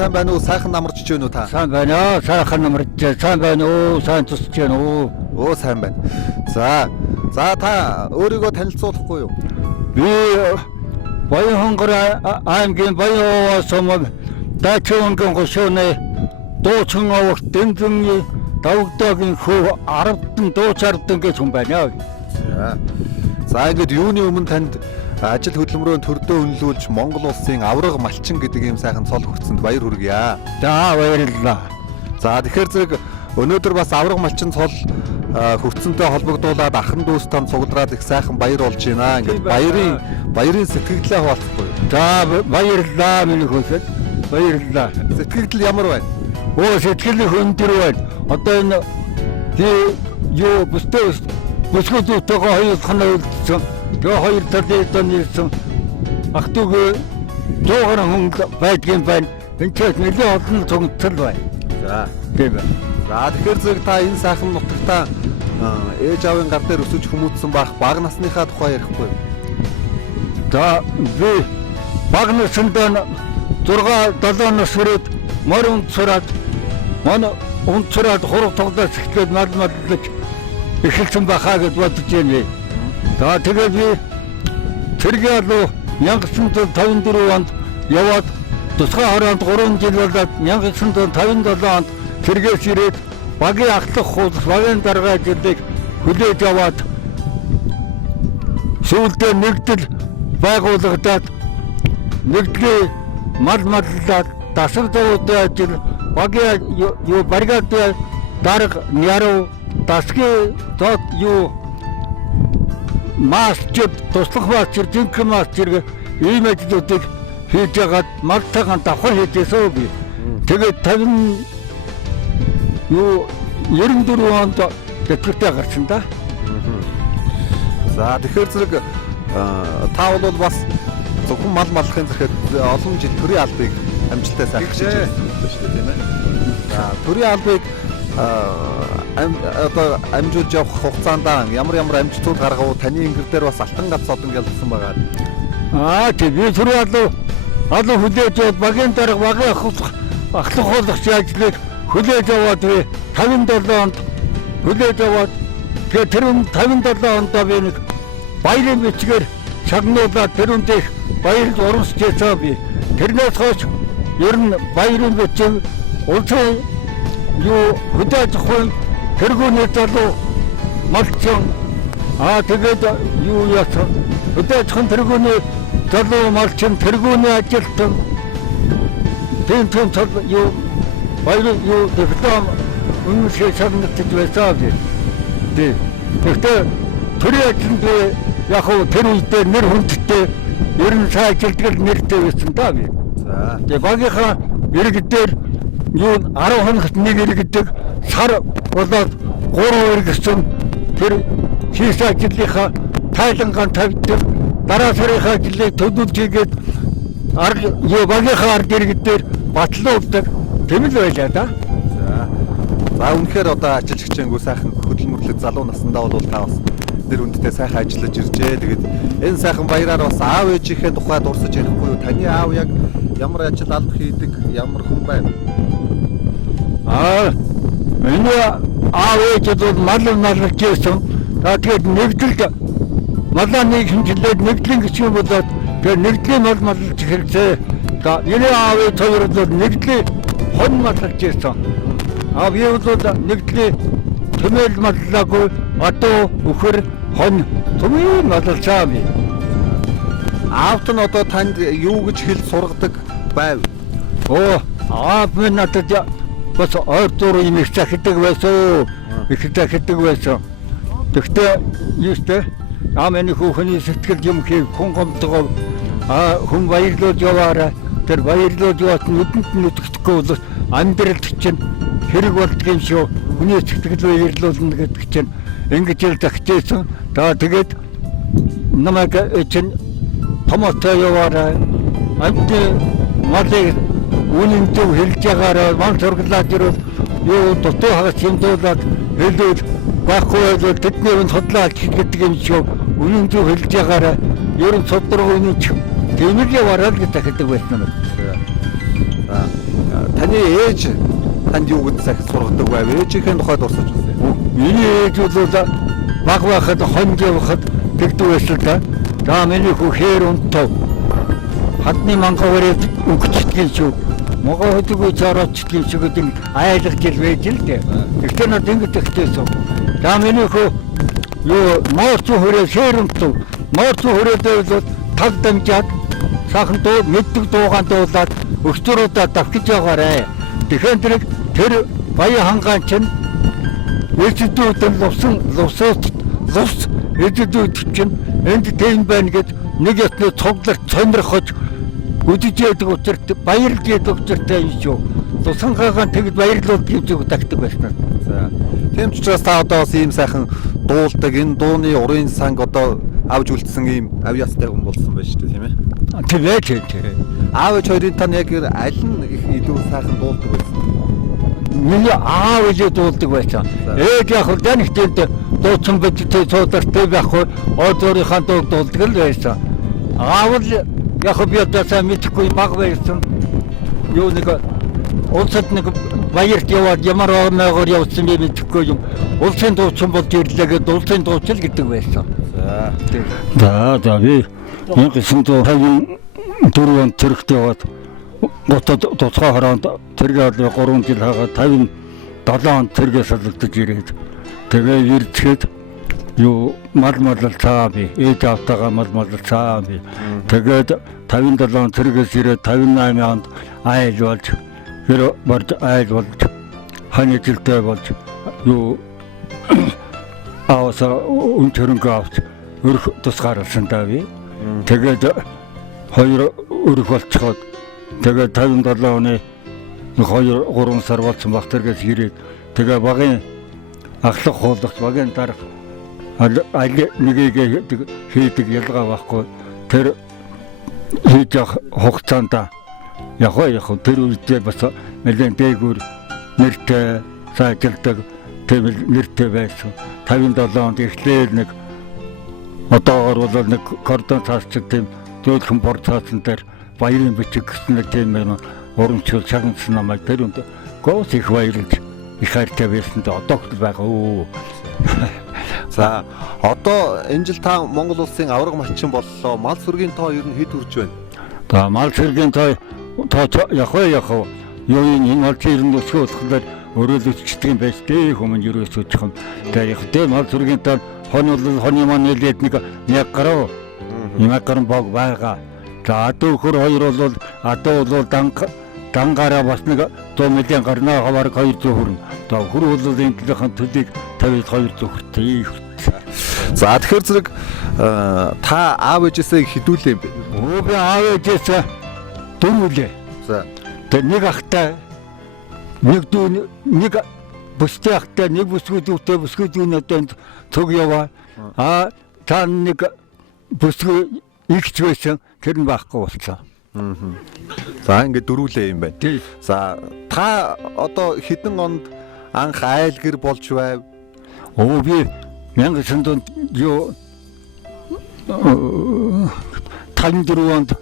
Сайн байна уу? Сайхан намарч ч вэ та? Сайн байна. Сайхан намарч. Сайн байна уу? Сайн тусч байна уу? Оо сайн байна. За та өөрийгөө танилцуулахгүй юу? Би Баянхонгор аймгийн Баян сумын Дачуунгийн гошууны дуучин авах Дэмзэний Давгдагийн хөө 10 дуучаардан гэж хүн байна. За ингээд юуны өмнө танд ажил хөдөлмөрөөр төрдөө үнэлүүлж Монгол улсын авраг малчин гэдэг ийм сайхан цол хүртсэнд баяр хүргье. За баярлалаа. За тэгэхээр зэрэг өнөөдөр бас авраг малчин цол хүртсэнтэй холбогдуулаад ахын дүүс там цуглараад их сайхан баяр болж байна. Ингээд баярын сэтгэлдээ хуваалцахгүй юу? За баярлалаа миний хөөсөд. Баярлалаа. Сэтгэл ямар байна? Оо сэтгэл өндөр байна. Одоо энэ юу бүсгүүдтэйгээ хоёр хоног үлдсэн. Тэгээ хоёр талын ирсэн ах トゥ г жоогоор хүн байдгийн байна. Энд ч нэлээд олон цогцол байна. За тийм байна. За тэгэхээр зэрэг та энэ сайхан нутагтаа ээж аавын гар дээр өсөж хүмүүжсэн бах бага насныхаа тухай ярихгүй юу? За би бага насндаа 6-7 нас хүрээд морин цураад хураг тоглож эхлээд мал эхэлсэн бахаа гэж бодож байна. За тэгээд би Цэргийн алуу 1954 онд яваад тусгай хороонд 3 жил болоод 1957 онд Цэргээс ирээд багийн ахлах хуулс багийн даргай жилийг хүлээж аваад сүүлдээ нэгдэл байгуулагдаад нэгдлийн маллаад дасгал зовоотой ажил багийн юу бригадын дарга няруу дасгийн тод юу масчд туслах масчд зинхэнэ масчд ийм ажлуудыг хийж ягаад малтайхан давхар хийжээсөө би. Тэгээд 94 онд дэвтэртэй гарсан да. За тэгэхээр зэрэг та бол бас зөвхөн мал маллахын зэрэг олон жил төрийн албыг амжилттай сайхан хийж байсан шүү дээ тийм ээ. За төрийн албыг одоо амжуулж явах хугацаанд ямар амжилтууд гаргав таны ингэр дээр бас алтан гац одон ялсан байгаа. Тийм би түрүү алуу хүлээж багийн дарга багийн ахлах хуулагч ажлыг хүлээж аваад би 57 онд хүлээж аваад тэгээд тэр 57 онд би нэг баярын бичгээр шагнуулаад тэр үндих баярлж урамсчихсан би. Тэрнээс хойш ер нь баярын бичиг улсын юу хөдөөж ахын тэргүүний залуу малчин тэгээд юу яасан хөдөөж ахын тэргүүний залуу малчин тэргүүний ажилтан тийм юу баяр юу диплом үнэхээр шагнагдаж байсан би. Тэгэхээр төрийн ажилд яг тэр үедээ нэр хүндтэй ер нь сайн ажилтгал нэртэй байсан та би. За тэгээд багийнхаа иргэдээр юу 10 хоногт нэг иргэдэг сар болоод 3 иргэсэн тэр хийсэн ажлынхаа тайлангаан тавьдаг дараа сарынхаа ажлыг төлөвлөж хийгээд багийнхаа ард иргэдээр батлуулдаг тийм л байлаа да. За үнэхээр одоо ажилчгчэнгүү сайхан хөдөлмөрлөд залуу насндаа бол та бас нэр хүндтэй сайхан ажиллаж иржээ. Тэгээд энэ сайхан баяраар бас аав ээжийнхээ тухай дурсаж ярихгүй юу? Таны аав яг ямар ажил алба хийдэг, ямар хүн байна? Миний аав ээж бол маллаж байсан. Тэгээд нэгдэлд малаа нэг хинжилээд нэгдлийн гिचэн болоод тэгээд нэгдлийн маллаж хэрэгцээ. Миний аав ээж хоёр бол нэгдлийн хон маллаж байсан. А би бол нэгдлийн тэмэл маллаагүй одоо өхөр хон түмэн маллаа би. Аавт нь одоо танд юу гэж хэл сургадаг байв? Аав минь надад бас ойртуур юм их захидаг байсан. Их захидаг байсан. Тэгтээ юустэй амны хүүхний сэтгэл юм хийх хүн гомдгоо хүн баярлуулж яваарай. Тэр баярлуулж яваад нүдэнд нүдгэхгүй бол амьдралд чинь хэрэг болдгийн шүү. Хүний сэтгэл баярлуулна гэдэг чинь ингэж л захижсэн. Тэгээд намайг чинь томоотой яваарай. Амтны малыг үнэн зөв хэлж байгаарай. Ман сургалаад ирвэл юу дутуу хагас хэмдүүлээд хэлвэл байхгүй бол тэдний үн судлаач гэдэг юм шүү. Үнэн зөв хэлж байгаарай. Ер нь судраг үнэн ч тиймэрхүү яваарай гэж захидаг байсан юм. Таны ээж танд юу гэж захиж сургадаг байв? Ээжийнхээ тухай дурсаж байна. Миний ээж бол баг байхад хонд явахад тэгдэг байсан л да. За миний хүү хээр унтав. Хадны мангаварыг өгчдгийг шүү. Могоо хөдөгөө цараачдгийг шүү гэдэг айлгаж ил байж л дээ. Тэгтээ над ингэж тэгтэйсэн. За миний хүү юу морч хүрээ хээр унтав. Морч хүрээдээ бол тал дамжаад сахан дуу мэддэг дуугаан дуулаад өгчруудаа давхиж байгаарэ. Тэгэхээр тэр баян хангаан чинь эцэдүүдэн лувс эцэдүүд чинь энд тийм байна гэд нэг ятны цугларт сонирхож үдэж яадаг учраас баярлж яадаг учраас юм шүү. Тусанхаагаан тэгж баярлуулдаг юм зүг тагдаг байсан. За. Тийм ч учраас та одоо бас ийм сайхан дуулдаг энэ дууны урын санг одоо авж үлдсэн ийм авьяастай хүн болсон байж тээ тийм ээ. Тийм. Аав ээж хоёрын тань яг аль нь их илүү сайхан дуулдаг байсан? Миний аав илүү дуулдаг байсан. Ээж яг хөө данихтэнд дуучин биттэй цуудартай байхгүй оодорынхаа дуулдаг л байсан. Аав л яг хөө би одоо сайн мэдхгүй баг байсан. Юу нэг улсад нэг баярт яваад ямар орноор явсан би мэдхгүй юм. Улсын дуучин болж ирлээ гэдэг улсын дуучил гэдэг байсан. За би 1954 онд Цэрэгт яваад Готод туцгаа хороонд тэргээ 3 жил хагаад 57 онд тэргээ салгагдаж ирээд тэгээ ирчээд юу мал цаа би ээж автагаа мал цаа би тэгээд 57 онд тэргээс ирээд 58 онд айл болж тэр борд айл болж хань жилтэй болж юу аваса өнтөрөнгө авч өрх тусгаарлсан даа би. Тэгээд хоёр өрх болцоход тэгээд 57 оны 2-3 сар болсон баг тэргээс ирээд тэгээ багын ахлах хуулгч багын дарга аль нэгийг хийдэг ялгаа байхгүй тэр хийж хугацаанд яг тэр үедээ бас нэлээд дээгүүр нэртэй сайжилдаг тийм нэртэй байсан. 57 онд эхлээл нэг одоогор бол нэг кордон цаасчиг тийм зөөлхөн бор цаасан дээр баярын бичиг гэсэн нэг тийм урамчил шагнасан намайг тэр үнд гоос их баярлж их хайртай байсан дээ одоо л байгаа. За одоо энэ жил та Монгол улсын авраг малчин боллоо. Мал сүргийн тоо ер нь хэд хүрч байна? За мал сүргийн тоо яг юу энэ мал сүргийн өсгөө болохоор өрөөлөгчдгийн байж дээ хүмүүс ерөөсөө чихэн. Тэгээ яг дээ мал сүргийн тоо хоны маань нэлээд нэг 1 гаруй бог байгаа. За одоо хөр хоёр бол одоо бол дангаараа бас нэг 100 миллион гарнаа хавар 200 хүрнэ. За хөр бол энэхийн төлийг 52 зөвхөртэй. За тэгэхээр зэрэг та аав ээжээсээ хідүүлээ юм бэ? Би аав ээжээсээ дөрвөлээ. За. Тэр нэг ахтай нэг дүү нэг бүстэй ахтай нэг бүсгүйдүүтэй одоо цог яваа. Та нэг бүсгүй ихч байсан тэр нь байхгүй болцсон. За ингээд дөрвөлээ юм байна. За та одоо хэдэн онд анх айл гэр болж байв? Би 1900 юу 54 онд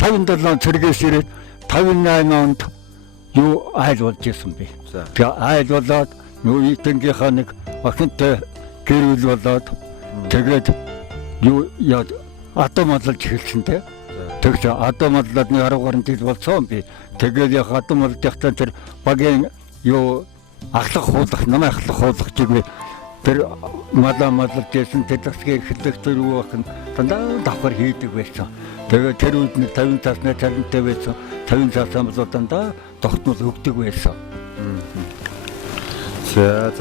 57 цэргээс ирээд 58 онд юу айл болж ирсэн би. Тэгээ айл болоод нөө тэнгийнхаа нэг охинтой гэрүүл болоод тэгээд юу яа атомодлж эхэлсэн те. Тэгж атомодлоод нэг 10 гаруй жил болсон би. Тэгээд яг атомодлж явахдаа тэр багийн юу ахлах хуулах, намайг ахлах хуулах чиглэл тэр малж байсан тэр засгийн эрхлэх тэр юу бах нь дандаа давхар хийдэг байсан. Тэгээд тэр үед нэг 50 цаасны цалинтай байсан. 50 цаасаа бол дандаа тогтмол өгдөг байсан. За.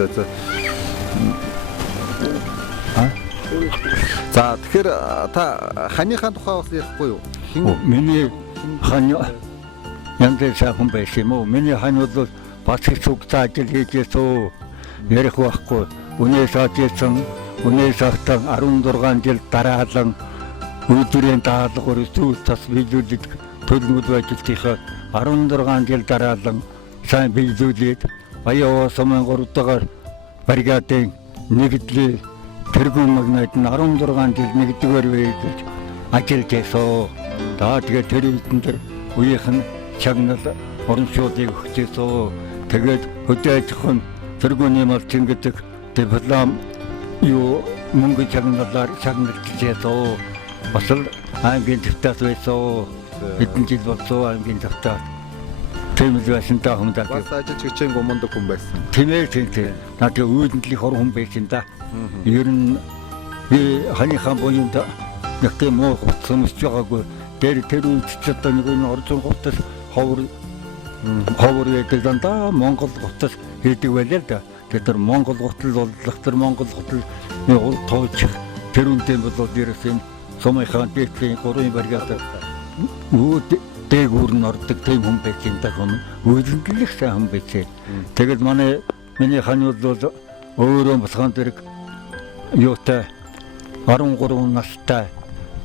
За тэгэхээр та ханыхаа тухай бас ярихгүй юу? Миний хань янз сайхан байсан юм уу? Миний хань бол бас их цугтаа ажил хийжсэн. Ярих байхгүй. Үнээс ажисан, үнээс ахтан 16 жил дараалан өдрийн даалгавар зүйл тас биелүүлээд төлөвлөлт ажилтныхаа 16 жил дараалан сайн биелүүлээд Баян Сумын 3 дугаар бригадын нэгдлээ тэргүүн магнайд нь 16 жил нэгдүгээр үеийг ажиллаж байсан. Тэгээд тэр үеийн үеийнхэн чагнал урамшуулыг өгчээсэн. Тэгээд хөдөө аж ахуйн тэргүүний малчин гэдэг диплом юу мөнгө чагналаар чагналжсэн. Бас л ангийн төвтас байсан. Хэдэн жил болсон ангийн төвтас. Тийм л байсан та хүмүүс. Бас ажил хичээн гомондог хүн байсан. Тийм. Надад үүднэлих хор хүн байсан да. Ер нь би ханыхаа буюунд нэг тийм муу хүмүүс байгаагүй. Тэр үед ч одоо нэг орчин хотод ховор гэдэг дандаа Монгол хотод хийдэг байлаа л да. Тэр Монгол хотод боллох тэр Монгол хотод нэг тооч тэр үнтэй бол ерөөсөн Сумынхаа дэвтлийн 3 бригад дээгүүр нь ордог тийм хүн байсан да хүн. Үүднэлих сайн хүн байсан. Тэгэл миний хань бол өөрөө босгон дэрэг юутай 13 настай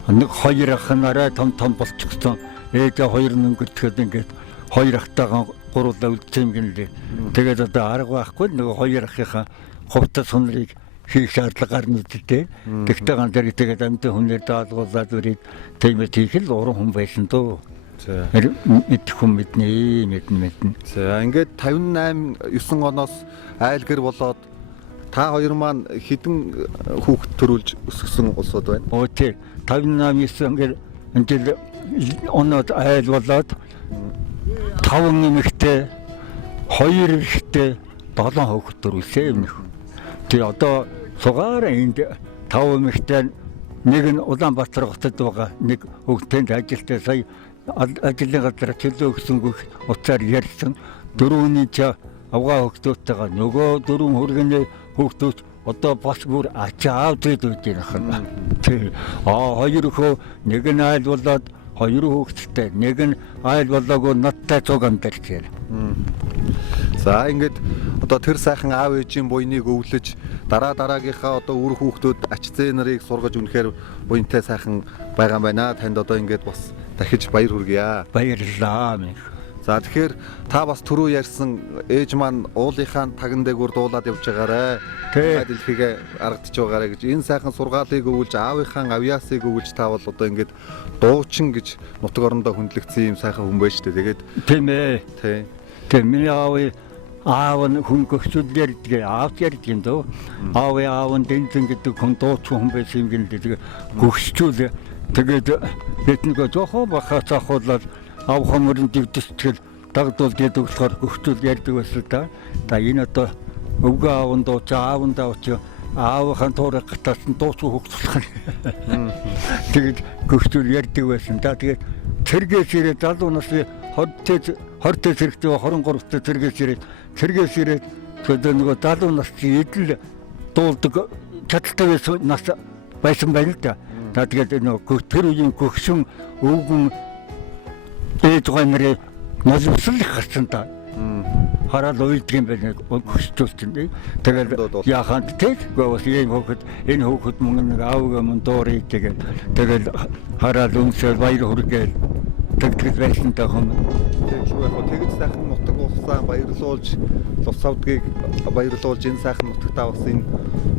нэг хоёр ах нараа том болчихсон. Ээжээ хоёр өнгөртөхөд ингээд хоёр ахтайгаа гурлаа үлдсэн юм гинлээ. Тэгээд одоо арга байхгүй нэг хоёр ахынхаа хувцас сонрыг хийх шаардлага гарна үстэй. Тэгтээ ганц зэрэг тэгээд амьтан хүнээр даалгуулаад үрийг тиймээ хийх л уран хүн байсан дөө. За. Мэд хүн мэднэ. За ингээд 58 9 оноос айл гэр болоод та хоёр маань хэдэн хүүхэд төрүүлж өсгсөн улсууд байна? Оо тий 58 9 ингээд оноод айл болоод 5 нэмэгтэй 2 эрэгтэй 7 хүүхэд төрүүлсэн юм нөх. Тий одоо сугаараа энд 5 нэмэгтэй нэг нь Улаанбаатар хотод байгаа нэг хүүхэдтэй ажилтаа сая ажлын газар чөлөө өгсөнгөх утсаар ярьсан 4-ний ч авгаа хүүхдүүдтэйгээ нөгөө 4 хүргэний хүүхдүүд одоо бас бүр ачаав дэд үйд байна. Тий. Хоёр хөө нэг нь айл болоод 2 хүүхэдтэй нэг нь айл болоогүй надтай цуг амтарч байна. За ингээд одоо тэр сайхан аав ээжийн буйныг өвлөж дараагийнхаа одоо үр хүүхдүүд ач зээ нарыг сургаж үнэхээр буянтай сайхан байгаа байна. Танд одоо ингээд бас дахиж баяр хүргье. Баярлалаа. За тэгэхээр та бас түрүү ярьсан ээж маань уулынхаа таган дээгүүр дуулаад явж байгаарэ. Дэлхийгээ аргадж байгаарэ гэж энэ сайхан сургаалыг өвлж аавынхаа авьяасыг өвлж та бол одоо ингээд дуучин гэж нутаг орондоо хүндлэгдсэн юм сайхан хүн байж тээ. Тэгээд тийм ээ. Тийм. Миний аав нь хүн гөгцүүлээр тэгээ аавч ярьд юм дөө. Аав нь дэнзэн гэдэг хүн дуучин хүн байсан юм гэлээ. Гөгцүүл тэгээд биднийгөө жоохоо бахаа цаахуулаад аав хүмүүрэн дэвдэсчил дагдвал гэдэг болохоор гөгцүүл ярьдаг байсан да. Та энэ одоо өвгөө аавн дууч аавн дууч аавынхаа туурай гатаас нь дуучин хөгцүүлэх. Тэгээд гөгцүүл ярьдаг байсан да. Тэгээд цэргээс ирээд залуу насны 20 зэрэгтэй 23-т цэргээс ирээд тэгээд нөгөө залуу насны эдэл дуулдаг чадaltaй нас байсан байна л да. Тэгээд нөгөө тэр үеийн гөгшин өвгөн ээж гонрыг нөлөвслөх гарсан та. Хараад уйлдаг юм байна. Гөгшчүүлсэн. Тэгээд яахан тэгвэл энэ хүүхэд мөн нэг аавгаа мөн дуурай тэгээд хараад өмсөөр баяр хүргээл тэгтгэл байсан та хүн. Тэгж сайхан нутаг улсаа баярлуулж Лус авдгийг баярлуулж энэ сайхан нутагтаа бас энэ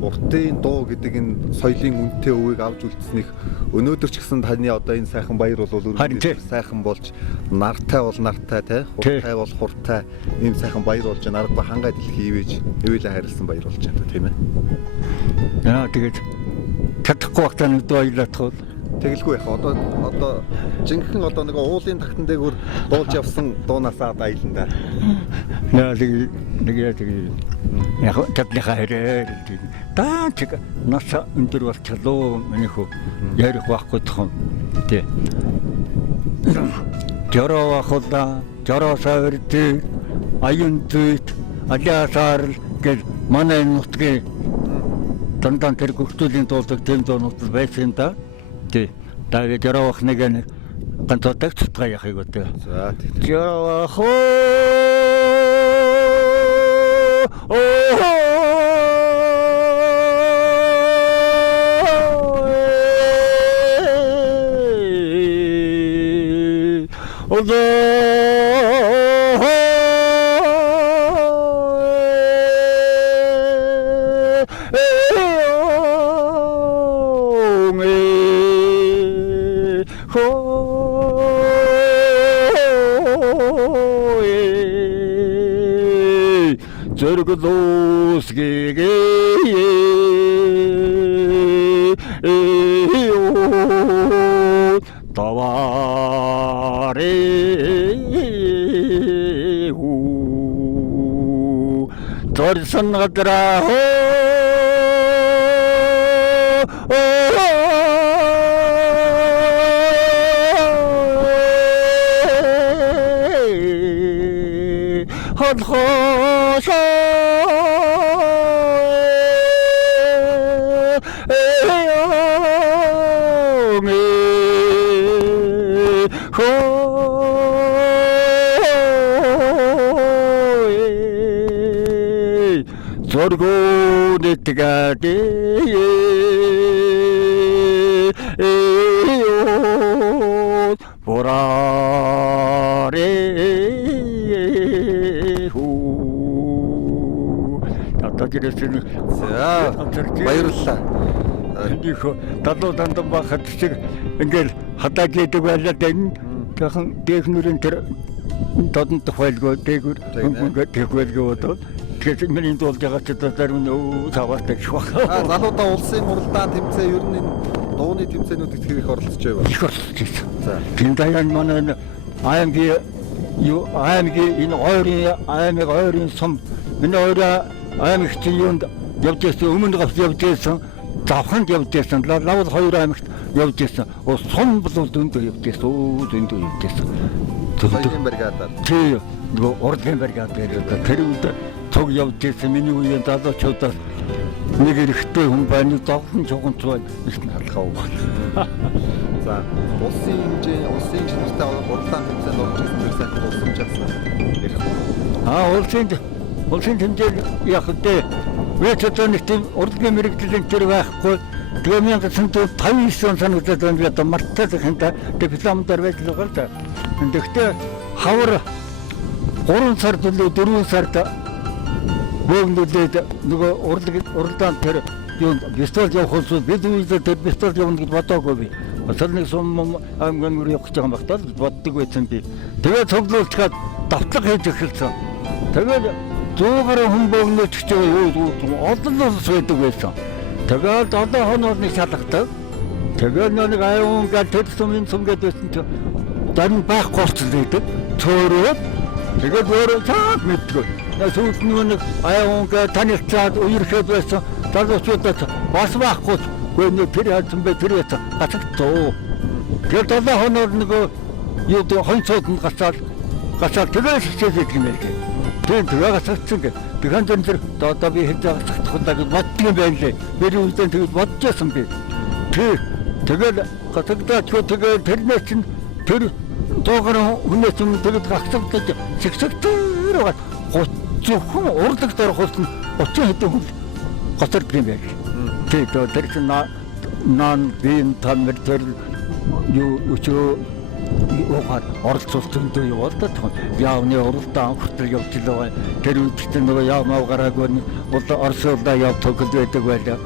уртын дуу гэдэг энэ соёлын үнэтэй өвийг авч үлдснэх өнөөдөр ч гэсэн таны одоо энэ сайхан баяр бол өргөдөл сайхан болж нартай бол нартай те хуртай бол хуртай ийм сайхан баяр болж байна. Аргагүй хангай дэлхий ивэлээ харилсан баяр болж байна тийм ээ. Яа тэгээд чадахгүй багтаа нэг дуу аялах бол тэгэлгүй яах одоо жинхэнэ одоо нэг уулын тагтан дээгүүр дуулж явсан дуунасаа аялна да. нэг яг тэднийхээ хэрэг даа чиг нас өндөр болчихлоо миний хөө ярих байхгүй тохом тий. Жороо хулаа жороо савэрдээ аюун зүйт алиасаар гэл манай нутгийн дандан тэр гүртүүлийн дуулдаг тэм дуунууд байсан да. Тий. Даа жороох нэг ганц тагтгаа яхийг өдөө. За тийм. Жороо Torsan gadra ho hod khosha Sorgo netgade borare hu татагрэсэн За баярлалаа. их талуу дандан бахад шиг ингээл хадаа гэдэг байлаа дэн тахан технүрэн тэр додон тохиолгоо дээгүр ингээд техвэлгөө одоо тэгэхээр миний дуулж байгаа ч зарим нь цаваатай швах. Залуудаа улсын уралдаан тэмцээн ер нь энэ дууны тэмцээнүүдэд хэрэг оролцож байв. Их оролцож байсан. За. Тийм даян манай аймгийн энэ ойрын сум миний аймагт юунд явж байсан өмнө гавс явж байсан завханд явж байсан лавл хоёр аймагт явж байсан сум бол дөндөө явж байсан дөндөө явж байсан. Саягийн бригадаар. Тийм нөгөө урлагийн бригад гэдэг тэр үед цог явж байсан миний үеийн залуучуудаас нэг эрэгтэй хүн байна зовхон чуганц байна их халахаа уу. За улсын чанартай уралдаан тэмцээнд орж ирсэн зүйл сайхан тулсамж яасан ярих уу? Улсын тэмцээн яг үдээ вэчтэ нэг тийм урлагийн мэрэгжлийн тэр байхгүй. Тэгээ 1959 он санагдаад байна би одоо мартаад хэнтэй дипломдор байж л байгаа л да. Гэхдээ хавар 3 сард үлээ 4 сард бөөглөлээд нөгөө уралдаан тэр юунд бистол явах хүмүүс бид үедээ тэр бистол явна гэж бодоогүй би. Өсөлний сум аймгийн мөр явах гэж байгаа юм багтаа боддог байсан би. Тэгээд цуглуулчаад давтлага хийж эхэлсэн. Тэгээд 100 гаруй хүн бөөгнөж ч юу олон улс байдаг байсан. Тэгээд 7 хоног нэг шалгадаг. Тэгээд нэг аюун гал тэр сумын сум гэдэг байсан чинь зарим байхгүй болчихлоо. Цөөрөө тэгээд өөрөө цаад мэдгүй. Сүүлд нэг аюун гал танилцаад үерхэд байсан. Залуучуудад бас байхгүй. Гүн тэр хатсан бэ тэр яцаа гацагтоо. Тэгээд 7 хоног нэг юу дэ хонцоод нь гацаад тэгээд хичээдэг юм байлээ. Тэгээд гацагдсан гэ. Тэгэхээр тэр одоо би хэд гацагдах удаа гэж боддог юм байлээ. Би үедээ тэгээд бодчихсон би. Тэгээд гацагдаад тэгээд тэрнээс чинь тэр доогор хүнээс юм тэгээд гацагдаж чигсэгтээр зөвхөн урлаг дөрөх хөлт 30 хэдэн хүн гоцорд юм байл. Тэгээд тэр чинь наан бин тамэр тэр юу өчөө угаар оролцуулт зөндөө явуулдаг. Яавны уралдаан хүртэл явж л байгаа. Тэр үедээ нөгөө яав мав гараагүй Оросолда яв тоглож байдаг байлаа.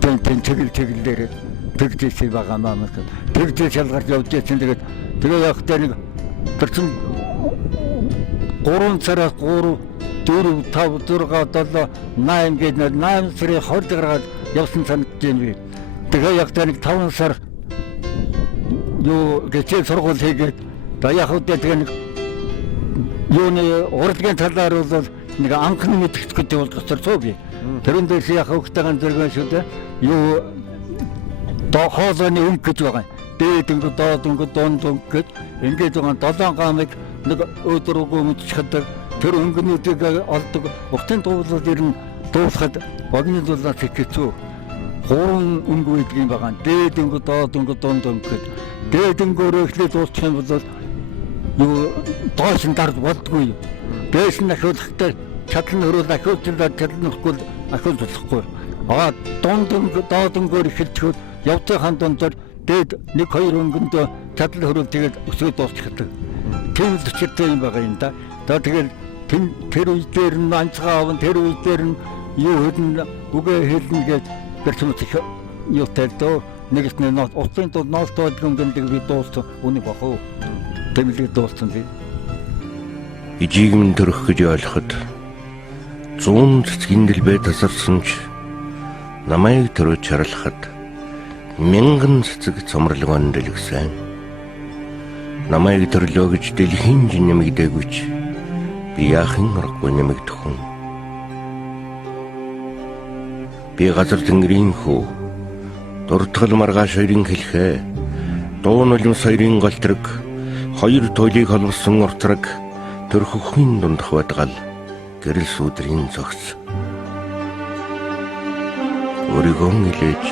Тэн чиглэлээр тэгжсэн байгаа маа. Тэгж шалгарч явж байсан. Тэгээд яг тэр нэг тэрсэн 3 сараас 3 4 5 6 7 8 гэдэг 8 сарын 20 гараад явсан санагдаж байна би. Тэгээ яг тэр нэг 5 сар юу гэтэл сургууль хийгээд за яг үдэ тэгээ юуны урлагийн талаар бол нэг анхны мэдгч гэдэг бол гоцорцоо би. Тэрэн дээр яг хөвгтэйгэн зэрэг шүү дээ. Юу доо хоолойны өнгө гэж байгаа. Дээд өнгө, доод өнгө, донд өнгө гэж ингэж байгаа 7 гамыг нэг өдрөөгөө мэдчихдэг. Тэр өнгөнүүдийг олдог. Ухтын дуулал ер нь дуусахад богино дуулаад хэвчээ. 3 өнгө үйдгийн байгаа. Дээд өнгө, доод өнгө, донд өнгө гэж. Дээд өнгөөрөө эхлээд дуусчих юм бол юу доош нь дарж болдгүй. Дээш нь ахиулахтай чадлын хөрөөл ахиулчлаад чадлахгүй ахиулахгүй. Донд өнгө, доод өнгөөр эхэлчихвэл явцын дондор дээд 1-2 өнгөнд чадлын хөрөөл тэгээд өсгөө дуусчихдаг. Тийм л өчтэй юм байгаа юм да. Тэгээд тэр үе дээр нь анцгаа аван тэр үе дээр нь юу хэлнэ үгээ хэлнэ гэж персонч юу тэлдөө нэгс нэг уцын тул ноос тоодгонгэндэг би дууссан үнийг бахав. Тэмлэг дууссан би. Ижигэн төрөх гэж ойлгоход 100 цэцгийн дэлбээ тасарсан ч намайг төрөж чарлахад 1000 цэцэг цомрлогоон дэлгсэн. Намайг төрлөө гэж дэлхийн нэмэгдээгүйч би яахын аргагүй нэмэгдэх хүн. Би газар тэнгэрийн хүү дуртгал маргааш хоёрын хэлхээ дуу нулимс хоёрын голтрэг хоёр туйлыг холбосон уртраг төрхөхийн дундах байдгал гэрэл сүдрийн зогс. Өригөн илээж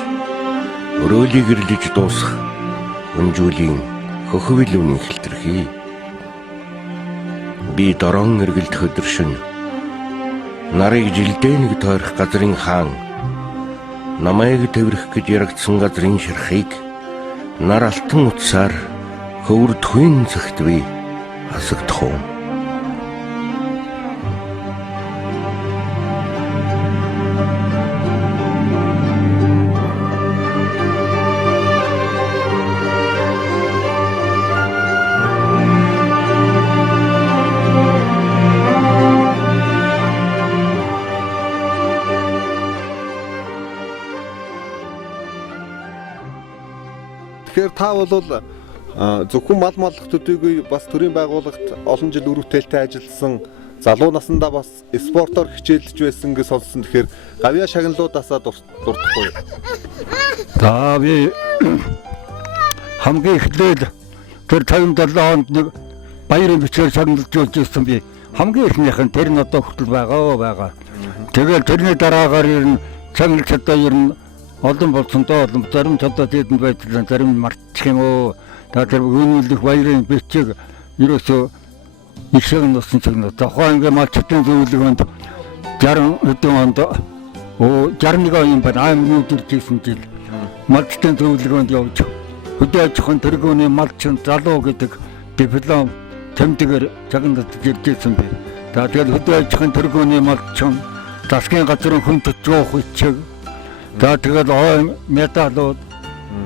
өрөөлийг гэрлэж дуусах өнжүүлийн хөхөвлөний хэлтэрхий. Би дорон эргэлт хөдөршин нарыг жилдээ нэг тойрох газрын хаан намайг тэрх гэж ярагдсан газрын ширхийг нар алтан утсаар хөвөрдөхүйн цагт би хасагдах уу. Тэгэхээр та бол зөвхөн мал маллах төдийгүй бас төрийн байгууллагт олон жил өрөвтөлтэй ажилласан залуу насндаа бас спортоор хичээлж байсан гэж сонссон. Тэгэхээр гавьяа шагналуудаасаа дуртахгүй юу? За би хамгийн эхлээд тэр 57 онд нэг баярын бичгээр шагналж явжсэн би. Хамгийн эхнийх нь тэр нь одоо хүртэл байгаа. Тэгээд тэрний дараагаар ер нь шагналж одоо ер нь олон болсон доо зарим чадаа тэдэнд байдлаа зарим мартчих юм уу. Та тэр үнэлэх баярын бичиг ерөөсөө их шагнал болсон ч тухайн ингээ малчтын зөвлөгөөнд 60 хэдэн онд 61 он байна. Аймаг үдирчсэн жил малчтын зөвлөгөөнд явж хөдөө аж ахуйн тэргүүний малчин залуу гэдэг диплом тэмдэгээр шагналж иржсэн би. За тэгээд хөдөө аж ахуйн тэргүүний малчин засгийн газрын хүн төжөөх бичиг. За тэгээд медалууд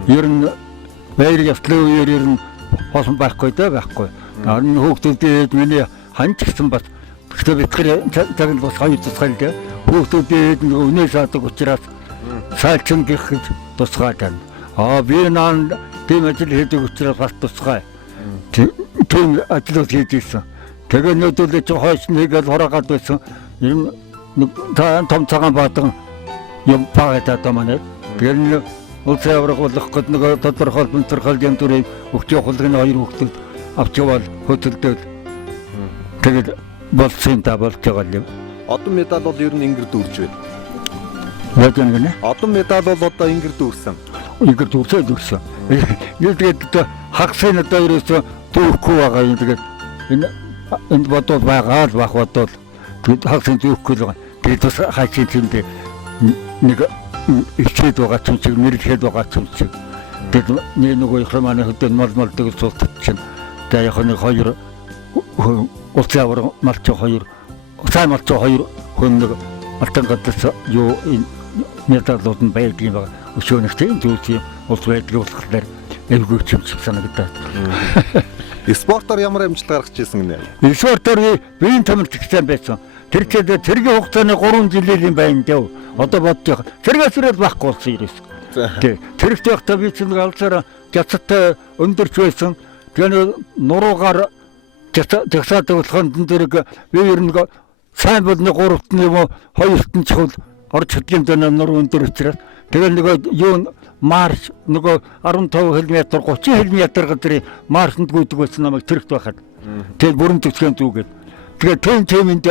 ер нь баяр явдлын үеэр ер нь хосон байхгүй байхгүй. Энэ хүүхдүүдээ миний ханчсан бас гэхдээ битгэр цагт бас хоёр тусгай л хүүхдүүдээ нэг өнөө шаадаг учраас сaalчин гэх тусгай тань. Би нан тийм ажил хийдэг учраас бас тусгай. Тийм ажлууд хийжсэн. Тэгээ нөтөлөж хойш нэгээл хороогаад байсан. Ер нь нэг том цагаан баатан юм пагатай таманаа. Тэр улсын авраг болох гээд нэг тодорхой юм дүрийг өгч явах нь хоёр хүүхдүүд авч явал хөтөлдөөл. Тэгээд болсон та болж байгаа юм. Одон медаль бол ер нь ингэр дүүрж байна. Яг юм гэнэ. Одон медаль бол одоо ингэр дүүрсэн. Ингэр дүүрсэн. Тэгээд хагсын одоо ерөөсөө дүүрхгүй байгаа юм. Тэгээд энэ бодол байгаа л бах бодол. Тэгээд хагсын дүүрхгүй байгаа. Тэгээд бас хаачин тэмдээ нэг ичээд байгаа ч юм шиг нэрлэхэд байгаа ч юм шиг. Тэгээд нөгөө их маань хөдөө мал дэг цуцсан. Тэгээд яг нэг хоёр улсын авраг малч хоёр сайн малч хоёр хүн нэг алтан гадаас юу медалууд нь байдаг юм байна. Өшөөнөх тийм зүйлс улс байдаг болохоор эвгүй ч юм шиг санагдаад. Спортоор ямар амжилт гаргаж ирсэн гинэ? Спортоор биеийн тамирч гэсэн байсан. Тэр цэцэргийн хугацааны 3 жилийн байна дээ. Одоо бодож байгаа. Цэргээс байхгүй болсон ерөөс. Тий. Тэрэгт явахдаа би чинь галзаараа жацтай өндөрч байсан. Тэгээ нуруугаар жагсаад болохонд дэрэг би ер нь сайн бол нэг 3-т юм уу 2-т нь чухал орж чадгийн дэ нур өндөр учраас тэгээ нөгөө юу марш нөгөө 15 км 30 км гадрын маршнд гүйдэг байсан намайг тэрэгт байхад. Тэгээ бүрэн төгсгөн зүгээд. Тэгээ тэмэнд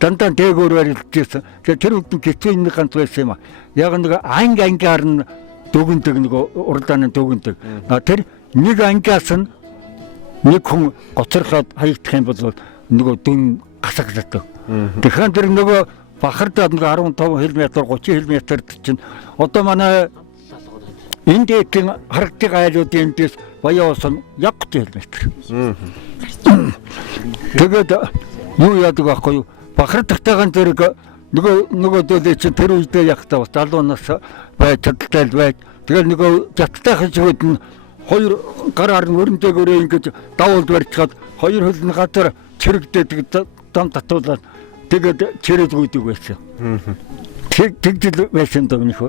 дандаа дээгүүр барилжсэн. Тэгээ тэр үед гитэн нэг ганц байсан юм а. Яг нэг ангаар нь дүгндэг нөгөө уралдааны дүгндэг. Тэр нэг ангиас нь нэг хүн гоцорлоод хаягдах юм бол нөгөө дүн гасагладаг. Тэгэхээр тэр нөгөө бахардад нэг 15 км 30 км чинь одоо манай энд тийм харагддаг айлуудын дэс баяасан яг 30 км. Тэгээд юу яадаг байхгүй юу? Бахардтайгаан зэрэг нөгөө дээл чинь тэр үедээ ягтаа бас залуу нас байж чадaltaй байж тэгэл нөгөө жаттайхан чигүүд нь хоёр гараар нь өрнөдөөгөө ингэж давуулд барьчихад хоёр хөл нь газар чирэгдээд дам татуулаад тэгээд чирээд гүйдэг байсан. Тэгжил байсан даа минийх.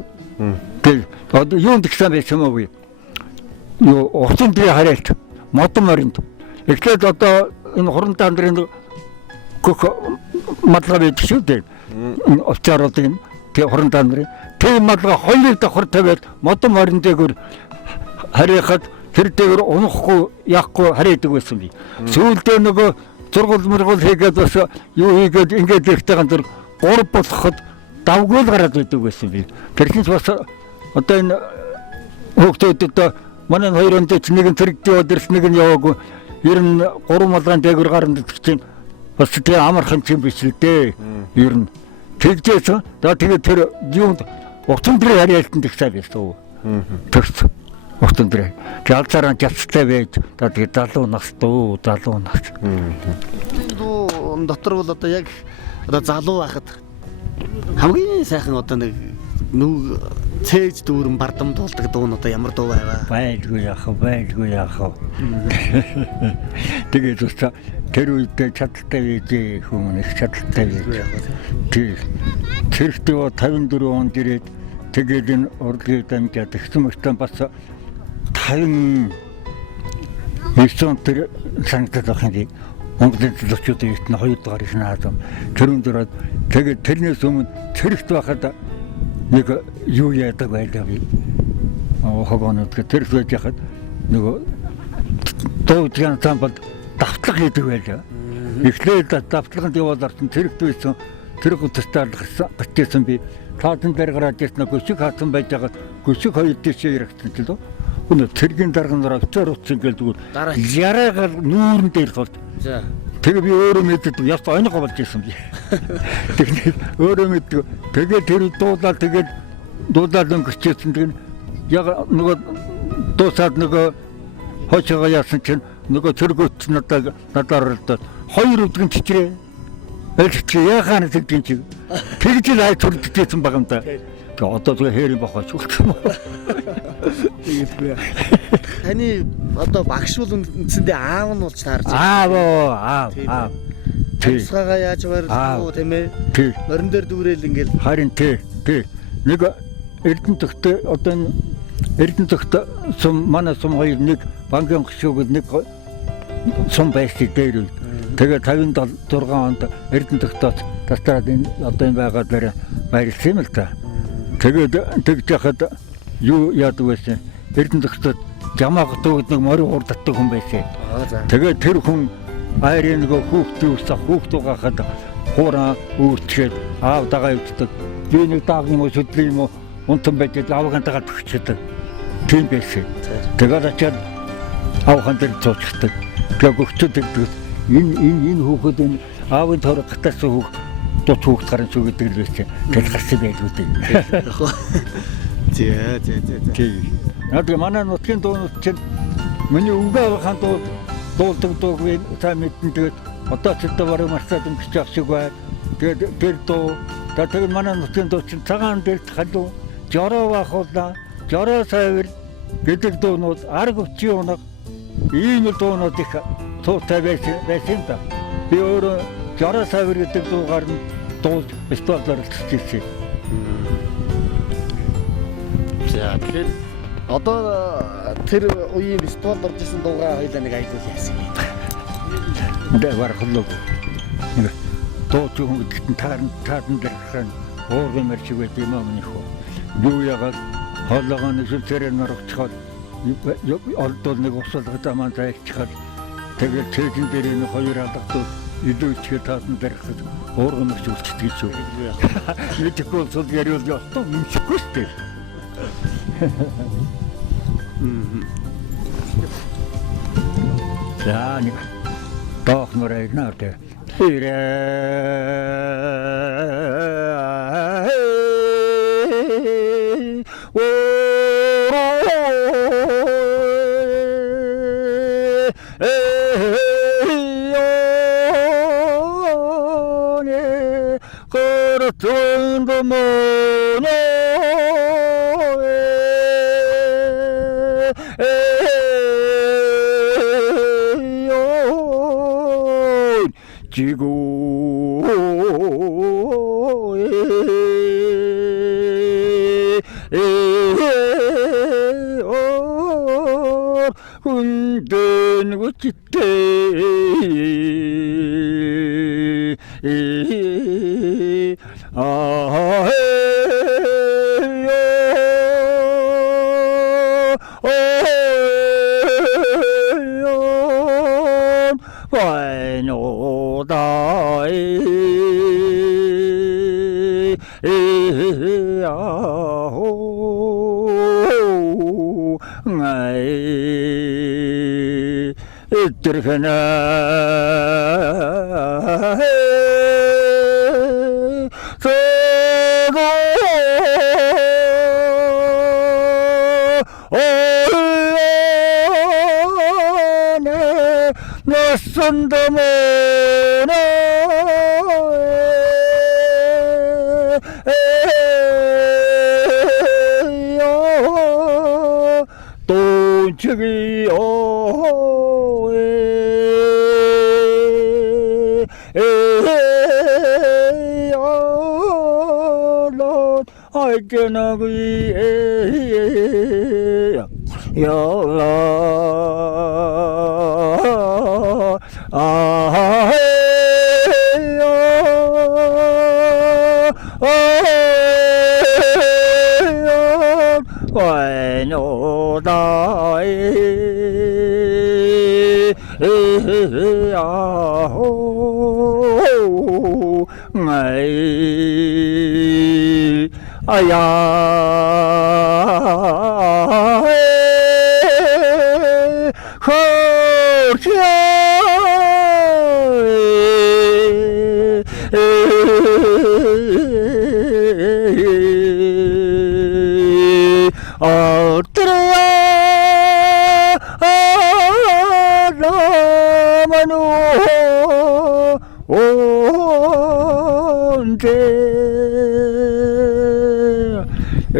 Тэг одоо юунд гисэн байсан юм бэ? Юу уцын дээр хараад модон моринд. Эхлээд одоо энэ хорон дандрын гөх мадлага байдаг шүү дээ. Овчаруудын тэг хорон дандрын тэг мадлага хоёр давхар тавиад модон морин дээгүүр харихад тэр дээгүүр унахгүй яахгүй хараадаг байсан би. Сүүлдээ нөгөө зургуул хийгээд бас юу хийгээд ингээд ихтэйгэн тэр 3 болоход давгүй л гараад байдаг байсан би. Тэрхэнс бас одоо энэ хүүхдүүдэд манай хоёр онд ч нэг нь тэрэгдээ өдөрс нэг нь яваагүй. Ер нь 3 малгайн дээгүүр гарна гэдэг чинь бас тэгээ амархан юм биш л дээ. Ер нь тэгжээсэн. Тэгээд тэр юунд утсан дээр яриалтанд их сайн байсан. Тэгс утсан дээр. Жалцаараа жацтай байж тэгээд залуу нас дөө залуу нас. Дүү дотор бол одоо яг одоо залуу байхад хамгийн сайхан одоо нэг цээж дүүрэн бардам дуулдаг дуу нь одоо ямар дуу байваа? Байлгүй яах. Тэгээд уста тэр үедээ чадaltaй байж хүмүүс их чадaltaй байж. Тэр 54 онд ирээд тэгээд энэ урлагийг дамжаад тэгсэн мөртөө бас 59 тэр санагдаад байх юм. Монголын төлөвчдийн ихтэн 2 дугаар их наадам. Тэрүүн дөрөд тэгээд тэрнээс өмнө цэрэгт байхад нэг юу яадаг байлаа би. Хогоонод тэр байж хахад нөгөө дуудгийн замбал давтлаг хийдэг байлаа. Эхлээд давтлаганд яваад артын цэрэгт байсан тэр гутастаар гацсан би таатан дээр гараад ирсэн гүшиг хаасан байж байгаа гүшиг хоёр дэшээ ярагдсан ч лөө. Өнөө цэргийн дарганаар өчөр утсан гэлдгүүр яриагаар нүүрэн дээр толж. Тэгээ би өөрөө мэддэг яст ойноо болж ирсэн би. Тэгээд өөрөө мэддэг. Тэгээд тэр дуулаад өнгөрчээсэн тэгээд яг нөгөө дуусаад нөгөө хойшоо яасан чинь нөгөө цэргүүт надаар оролдоод 2 өдрийн чичрээ. Элч яхаа нэгдэж чи. Тэгж л ай төрдчихсэн баг юм да. Тэгээ одоо тэгээ хээрийн бохооч үлдсэн юм. Тэгээд таны одоо багш бол үндсэндээ аав нь болж таарч аав. Тусгаагаа яаж барилдав тийм ээ? Морин дээр дүүрэл ингээл харин тий. Нэг Эрдэнэ төгтө одоо энэ Эрдэнэ төгтө манай сум хоёр нэг банкын гişүүг нэг сум байсан дээр. Тэгээд 56 онд Эрдэнэ төгтөд тастараад энэ одоо энэ байгаа дээр байрлсан юм л та. Тэгээд тэгж яхад юу яадаг байсан? Эрдэнэ төгтөд жамаа готог нэг морин хурддаг хүн байсан. Тэгээд тэр хүн айрын нөгөө хүүхд угаахад хуураа үүрчээд аав дагаа өвддөг. Би нэг дааг юм уу сүдлээ юм уу унтан байжээд аавгантайгаа төгчдөг. Тийм байсан. Тэгээд очиад аавхан дээр цуучдаг. Тэгээд өгчдөг. Энэ хүүхэд энэ аавын төр гатасан хүүхд гарan шүү гэдэг л байсан. Тэгэл гарсан байлгүй дээ. Тий. Надад манай нутгийн дуунууд чинь миний өнгөө хаан дуулдаг дууг би та мэдэн тэгээд одоо ч одоо баруун марцаад өнгөч явах шиг бай. Тэгээд тэр дуу тэгээд манай нутгийн дуу чинь цагаан дээр халуун жороо бахуулна жороо сайвэр гэдэг дуунууд арга өчийн унаг ийм дуунууд их туутай байсан да. Би өөрөө жороо сайвэр гэдэг дуугаар нь дуулж фестивалаар хэлчихсэн. За тэгэхээр одоо тэр үеийн фестивалд орж исэн дуугаа хоёлаа нэг аялуул яасан юм. Дэ бархлог. Тооч хүн гэдэгт таарн дэрхэн уурын мэрчиг байт юм аа минийх үү. Юу ягаад хоолойгоо сүлтэрээр норогчход олдол нэг усалгад аман зайлчхад тэгээд цэжин дээр энэ хоёр алгадууд илүүчгээ таарн дэрхэд уурын мэрч үлчдэг гэж юу. Мэдээгүй цол яриул явах юмшгүй шүү дээ. За нэг доох мөрэй наатай.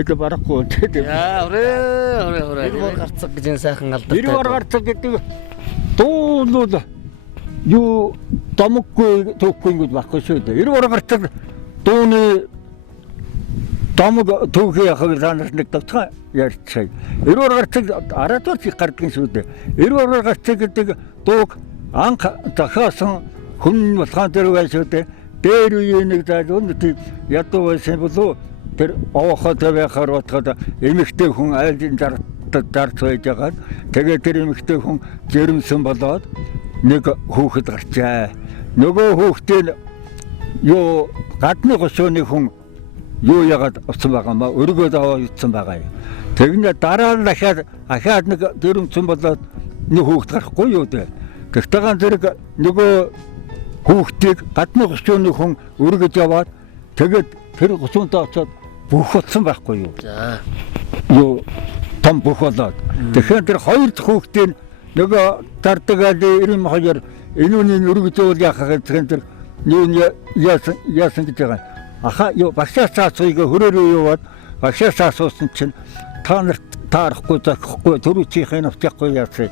Это барахгүй тийм. Яа, өрөө. Ирвэр гарцаг гэж энэ сайхан алдартай. Ирвэр гарцаг гэдэг дуулууд юу домоггүй төвхгүй ингэж байхгүй шүү дээ. Ирвэр гарцаг дууны домог төвхий яхаг занарт нэг тавцгаа ярьцгаая. Ирвэр гарцаг аратуур их гардгийн шүү дээ. Ирвэр гарцаг гэдэг дууг анх захаасан хүн болгоон дээр байсан шүү дээ. Дээр үеийн нэг залуу тийм ядуу байсан болов тэр овохоо тавихаар утгаад эмэгтэй хүн айлын зарц байж байгаа. Тэгээд тэр эмэгтэй хүн жирэмсэн болоод нэг хүүхэд гарчаа. Нөгөө хүүхдээ юу гадны гошууны хүн юу ягаад авсан байгаа маа өргөөд аваа ицсэн байгаа юм. Тэгнэ дараа нь ахаад нэг жирэмсэн болоод нэг хүүхэд гарахгүй юу дээ. Гэхдээ зэрэг нөгөө хүүхдийг гадны гошууны хүн өргөж аваад тэгээд тэр гошуунтай очоод бүх болсон байхгүй юу. За. Юу том бүх болоод. Тэгэхээр тэр хоёр дахь хүүхдийн нөгөө дардагаад 92 энүүний өргөж уул яхах гэсэн тэр юу яасан гэж байгаа. Аха юу багшаас асууйг хөрөөрөө яваад багшаас асуусан чинь та нарт таарахгүй зохихгүй төрүүчийн авчихгүй яасан.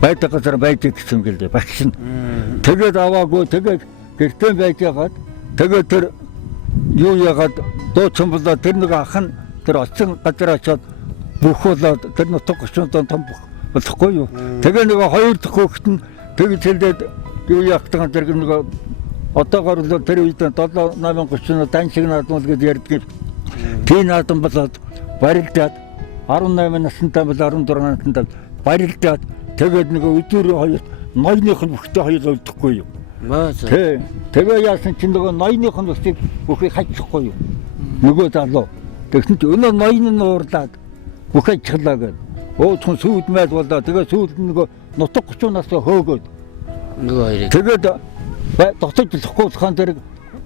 Байдаг газар байдаг гэсэн гэлээ багш нь. Тэгээд аваагүй тэгээд гэртээ байж байгаад тэгээд тэр юу ягаад дуучин болоо тэр нэг ах нь тэр оцсон газар очоод бүх болоод тэр нутаг 30 том болохгүй юу. Тэгээ нөгөө хоёр дахь хүүхэд нь тэгж хэлээд юу яахтан тэр нөгөө одоогоор л тэр үед 7-8-30 дан шиг наадмал гэж ярьдаг. Тийм наадам болоод барилдаад 18 настай бол 16 настай барилдаад тэгээд нөгөө өдөр хоёр ноёных нь бүхтэй хоёр өвдөхгүй юу. Тий. Тэгээ яасан чинь нөгөө ноёных нь бүхийг бүхий хажихгүй юу. Нөгөө залуу. Тэгсэн чинь өнөө ноён нь уурлаад бүх ажиглаа гэдэг. Өөдхөн сүйд мэд болоо. Тэгээ сүйд нөгөө нутаг 30 настай хөөгөөд нөгөө хоёрыг. Тэгээд дотоод лохгүй хаан дээр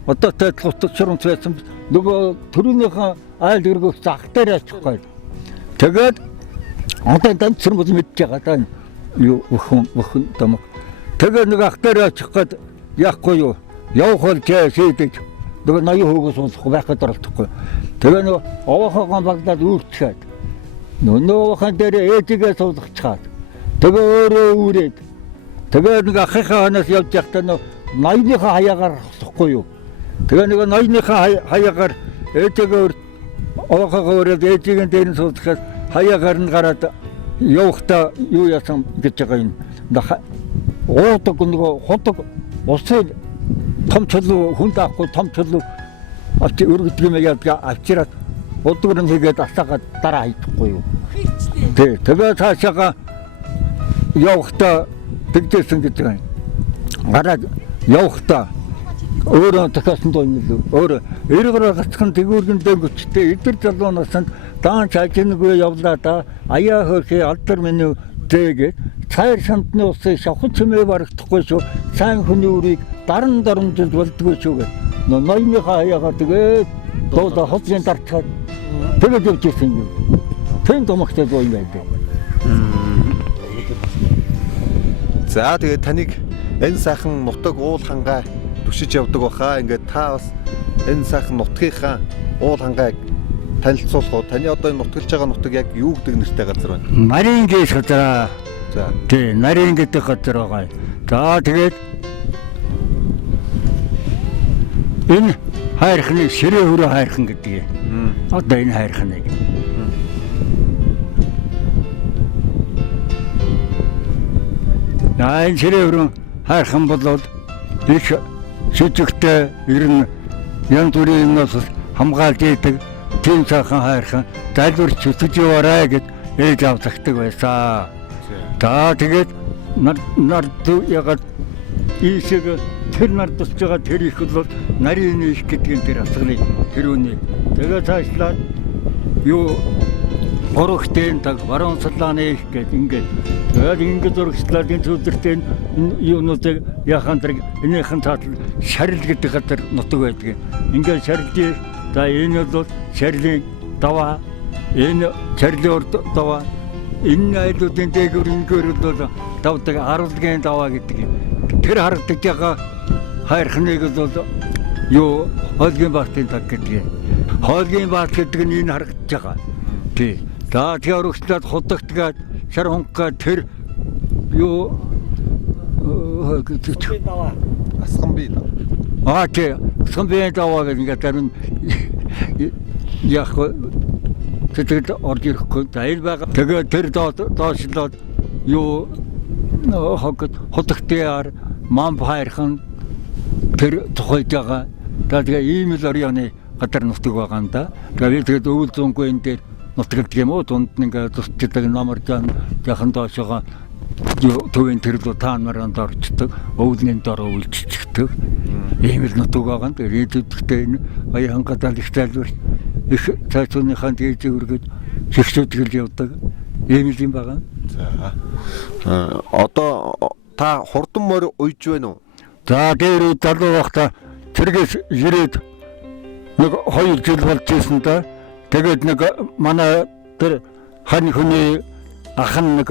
одоо тайлбарлалт шурамч байсан нөгөө төрөөнийхөө айл дэргөөс ах дээр ачихгүй. Тэгээд одоо данцэр бол мэдж байгаа даа юу бүхэн тамаг. Тэгээд нэг ах дээр ачих гээд яахгүй юу. Явах бол шийдэж нөгөө ноён хөөгөөс сонсох байхад оролдохгүй. Тэгээ нөгөө овоохоо баглаад үүрчээд нөгөө хаан дээр ээжигээ суулгачаад тэгээ өөрөө үүрээд тэгээ нэг ахыхаа ханаас явж байхдаа ноёныхоо хаягаар хосохгүй юу. Тэгээ нэг ноёныхоо хаягаар ээжигээ овоохоо өөрөөд ээжигийн дээр нь суулгахад хаягаар нь гараад явахдаа юу яасан гэж байгаа юм. Уудаг нөгөө худаг усыг том чулуу хүн даахгүй том чулуу авч өргөдөг юм яагаад авчираад удагрын хийгээд асаагаад дараа хийхгүй юу. Тий. Тэгээ цаашаага явахдаа тэгжсэн гэж байгаа юм. Гараад явахдаа өөрөө тахсан доо юм л өөрөө эргээр гацхан тэгүүргэн дэнгөчтэй эдэр залуунаас даан чажингүй явлаа да аяа хөрхи алдар миний зээгээд цайр шамтны усыг шавхад чимээ барагдахгүй шүү. Сайн хүний үрийг даран жил болдгоо шүү гэ. Ноёныхаа хаягаар тэгээд дуула хоцгийн дарчаад тэгээд явж ирсэн юм. Тэн домогтой зоо юм байдаг. За тэгээд таныг энэ сайхан нутаг уул хангаа түшиж явдаг баха. Ингээд та бас энэ сайхан нутгийнхаа уул хангааг танилцуулах уу? Таны одоо энэ нутгалж байгаа нутаг яг юу гэдэг нэртэй газар байна? Нарийн гээш газар. За. Тий, нарийн гэдэг газар байгаа. За тэгээд энэ хайрхныг ширээ хөрөө хайрхан гэдэг. Одоо энэ хайрхныг. Энэ ширээ хөрөө хайрхан болоод их шижигтэй ер нь янз бүрийн юмнаас хамгаалж идэг тийм сайхан хайрхан дайлварч өсөж яваарай гэд ээж аав цагтдаг байсан. За тэгээд нард ягаад ийшээ тэр нар тусж байгаа тэр их бол нарийн их гэдгийн тэр асгалыг тэр үний тэгээд цаашлаад юу орохтэн таг баруун салааны их гэд ингээд тэгээд ингээд зурагчлаад энэ зүйлэртэн юунуудыг яхан тэр энийхэн таатал шарил гэдэг газар нутаг байдаг. Ингээд шарлын за энэ бол шарлын даваа энэ шарлын урд даваа энэ айлуудын дээгүүр ингээр бол давдаг харуулгын даваа гэдэг. Тэр харагдаж байгаа хайрхныг бол юу хоолгийн баатын таг гэдэг. Хоолгийн баат гэдэг нь энэ харагдаж байгаа. Тий. За тэр өргөслөд худагтгаад шар хонхгаа тэр юу гэдэг даваа Асхан бий. Тий. Асхан бий даваа гэдэг нь яг тэгээд орж ирэхгүй. За энэ байгаа. Тэгээд тэр доошлоод юу худагтаар мам хайрхан тэр тухайд байгаа. Тэгээд ийм л орёны гадар нутаг байгаа юм да. Тэгээд өвөл зөнгүй энэ дээр нутаг гэх юм уу дунд ингээ тусчдаг номер жаахан доошоо төвийн тэрлүү таанаранд орчдөг. Өвлөний дор өвлжчихдэг. Ийм л нутаг байгаа. Тэгээд эдгтэй энэ баян гадар их зайлвар их цаашууныхаа дээж өргөж шигшүүдгэл явдаг. Ийм л юм байгаа. За. Одоо та хурдан морь уйж байна уу? За дээр залуу байхдаа тэргээс ирээд нэг 2 жил болж ирсэн да. Тэгээд нэг манай тэр хань хүний ах нэг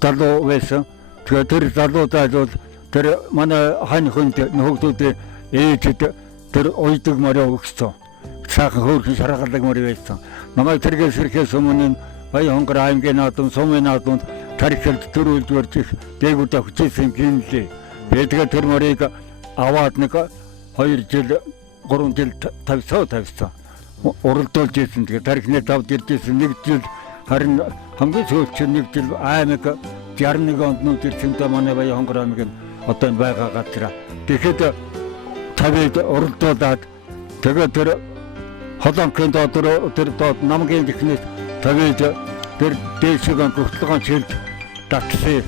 залуу байсан. Тэгээд тэр залуудаа бол тэр манай хань хүнд нөхөдүүд ээжэд тэр уйдаг морь өгсөн. Сайхан хөөрхөн шаргалдаг морь байсан. Намайг тэргээс ирэхээс өмнө баян хонгор аймгийн наадам сумын наадамд тарихад төрүүлж барьж их дээгүүрээ хүчээсэн гинлээ. Тэгээд тэр морийг аваад нэг 2 жил 3 жил тавьсан. уралдуулж ирсэн. Тэгээд тархинаа давж ирж ирсэн. Нэг жил харин хамгийн сүүлд чинь нэг жил аймаг 61 онд нүүд ирсэндээ манай баян хонгор аймаг нь одоо энэ байгаа газар. Тэгэхэд тавид уралдуулаад тэгээд тэр холонкын тэр намгийн ихнээс тавид тэр дээшгэн гүтлгэн чилж татсан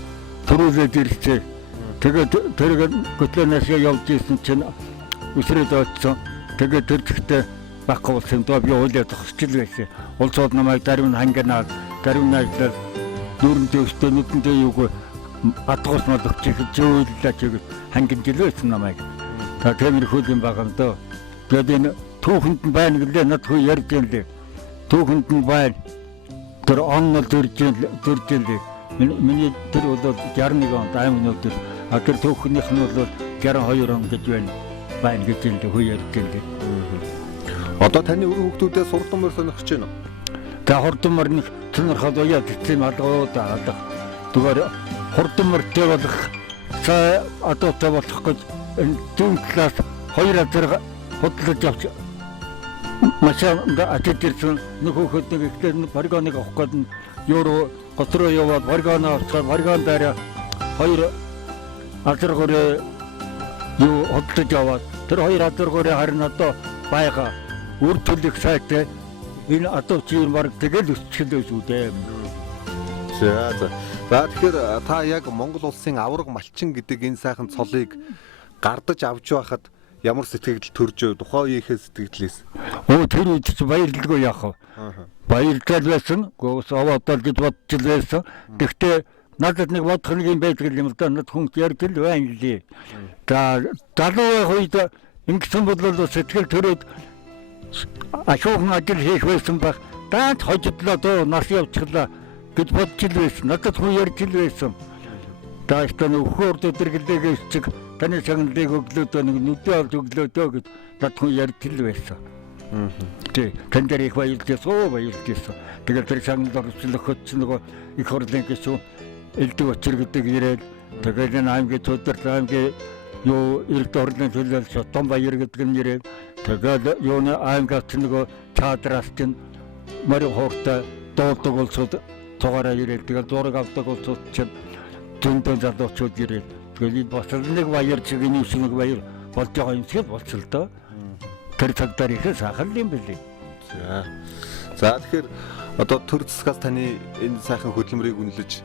төрүүлээд ирсэн. Тэгээд тэр гүтлэнээс явж ирсэн чинь үсрээд очсон. Тэгээд тэр зэгтээ баггүй болсон доо би уйлаад зогсчил байсан. Улсууд намайг даруй хангинаад даруй найдлал дүүрэндээ өстөө нүдэндээ юуг атгуус модогч зөөллөж хангинжилсэн намайг. Та тиймэрхүү юм байгаа юм доо. Тэгээд энэ түүхэнд нь байна гэлээ над хөө ярьж юм лээ. Түүхэнд нь байна. Тэр он төржэлээ. Миний тэр бол 61 онд аймаг нүүдэр. А тэр түүхнийх нь бол 62 он гэж байна гэж л хөө ярьж юм лээ. Одоо таны өрөө хүүхдүүдээ сурдамар сонирхож байна уу? Та хурдмар нэг сонирхоод яа гэсэн алгууд алга. Зүгээр хурдмартэй болох цаа одоо та болох гэж энэ класс 2 азар хөдлөж авч машин атэж ирсэн нөхөд нэг ихтэй полигоныг авах гээд евро готроо яваад полигон авчихсан полигон дээр 2 азар гороо юу хөдлөж аваад тэр 2 азар гороо харин одоо байгаа үр төлөх сайтай энэ одоо чи баг тэгэл өсчихлөөс үү дээ. За тэгэхээр та яг Монгол улсын авраг малчин гэдэг энэ сайхан цолыг гардаж авч байхад ямар сэтгэл төрж тухайн үеийнхээ сэтгэлээс тэр үед чи баярлалгүй яах вэ? Баярлал байсан. Гоос аваадал гэж бодож байсан. Гэхдээ надад нэг бодох нэг юм байдаг юм л да. Над хүн ярьж л байна лээ. За залуу үед ингэсэн бодлоо сэтгэл төрөөд ашуухан ажил хийх байсан баг. Даанч хожидлоо дөө нас явчихлаа гэж бодож л байсан. Надад хүн ярьж л байсан. Тааштай нөхөр өдөрглээгээс чиг таны шагналыг өглөөдөө нэг нүдээ олж өглөөдөө гэж надад хүн ярьж л байсан. Тэ тань дээр их баярлжсэн. Тэгээд тэр шагнал орчлох хөтсөн нөгөө их хурлын гишүүн элдэг очир гэдэг ирээд тэгээд энэ аймгийн төдөр аймгийн юу эрд орлын төлөөлж том баяр гэдэг нь ирээд тэгээд юуны аймгаас нөгөө цаадраас чинь морь хоортой дуулдаг улсууд цогоороо ирээд тэгээд зураг авдаг улсууд чинь зөндөө залуучууд ирээд тэгээд бас нэг баяр чиг нэг баяр болж байгаа юм шиг болцол доо. Тэр цагтаар их сайхан юм билий. За тэгэхээр одоо төр засгаас таны энэ сайхан хөдөлмөрийг үнэлж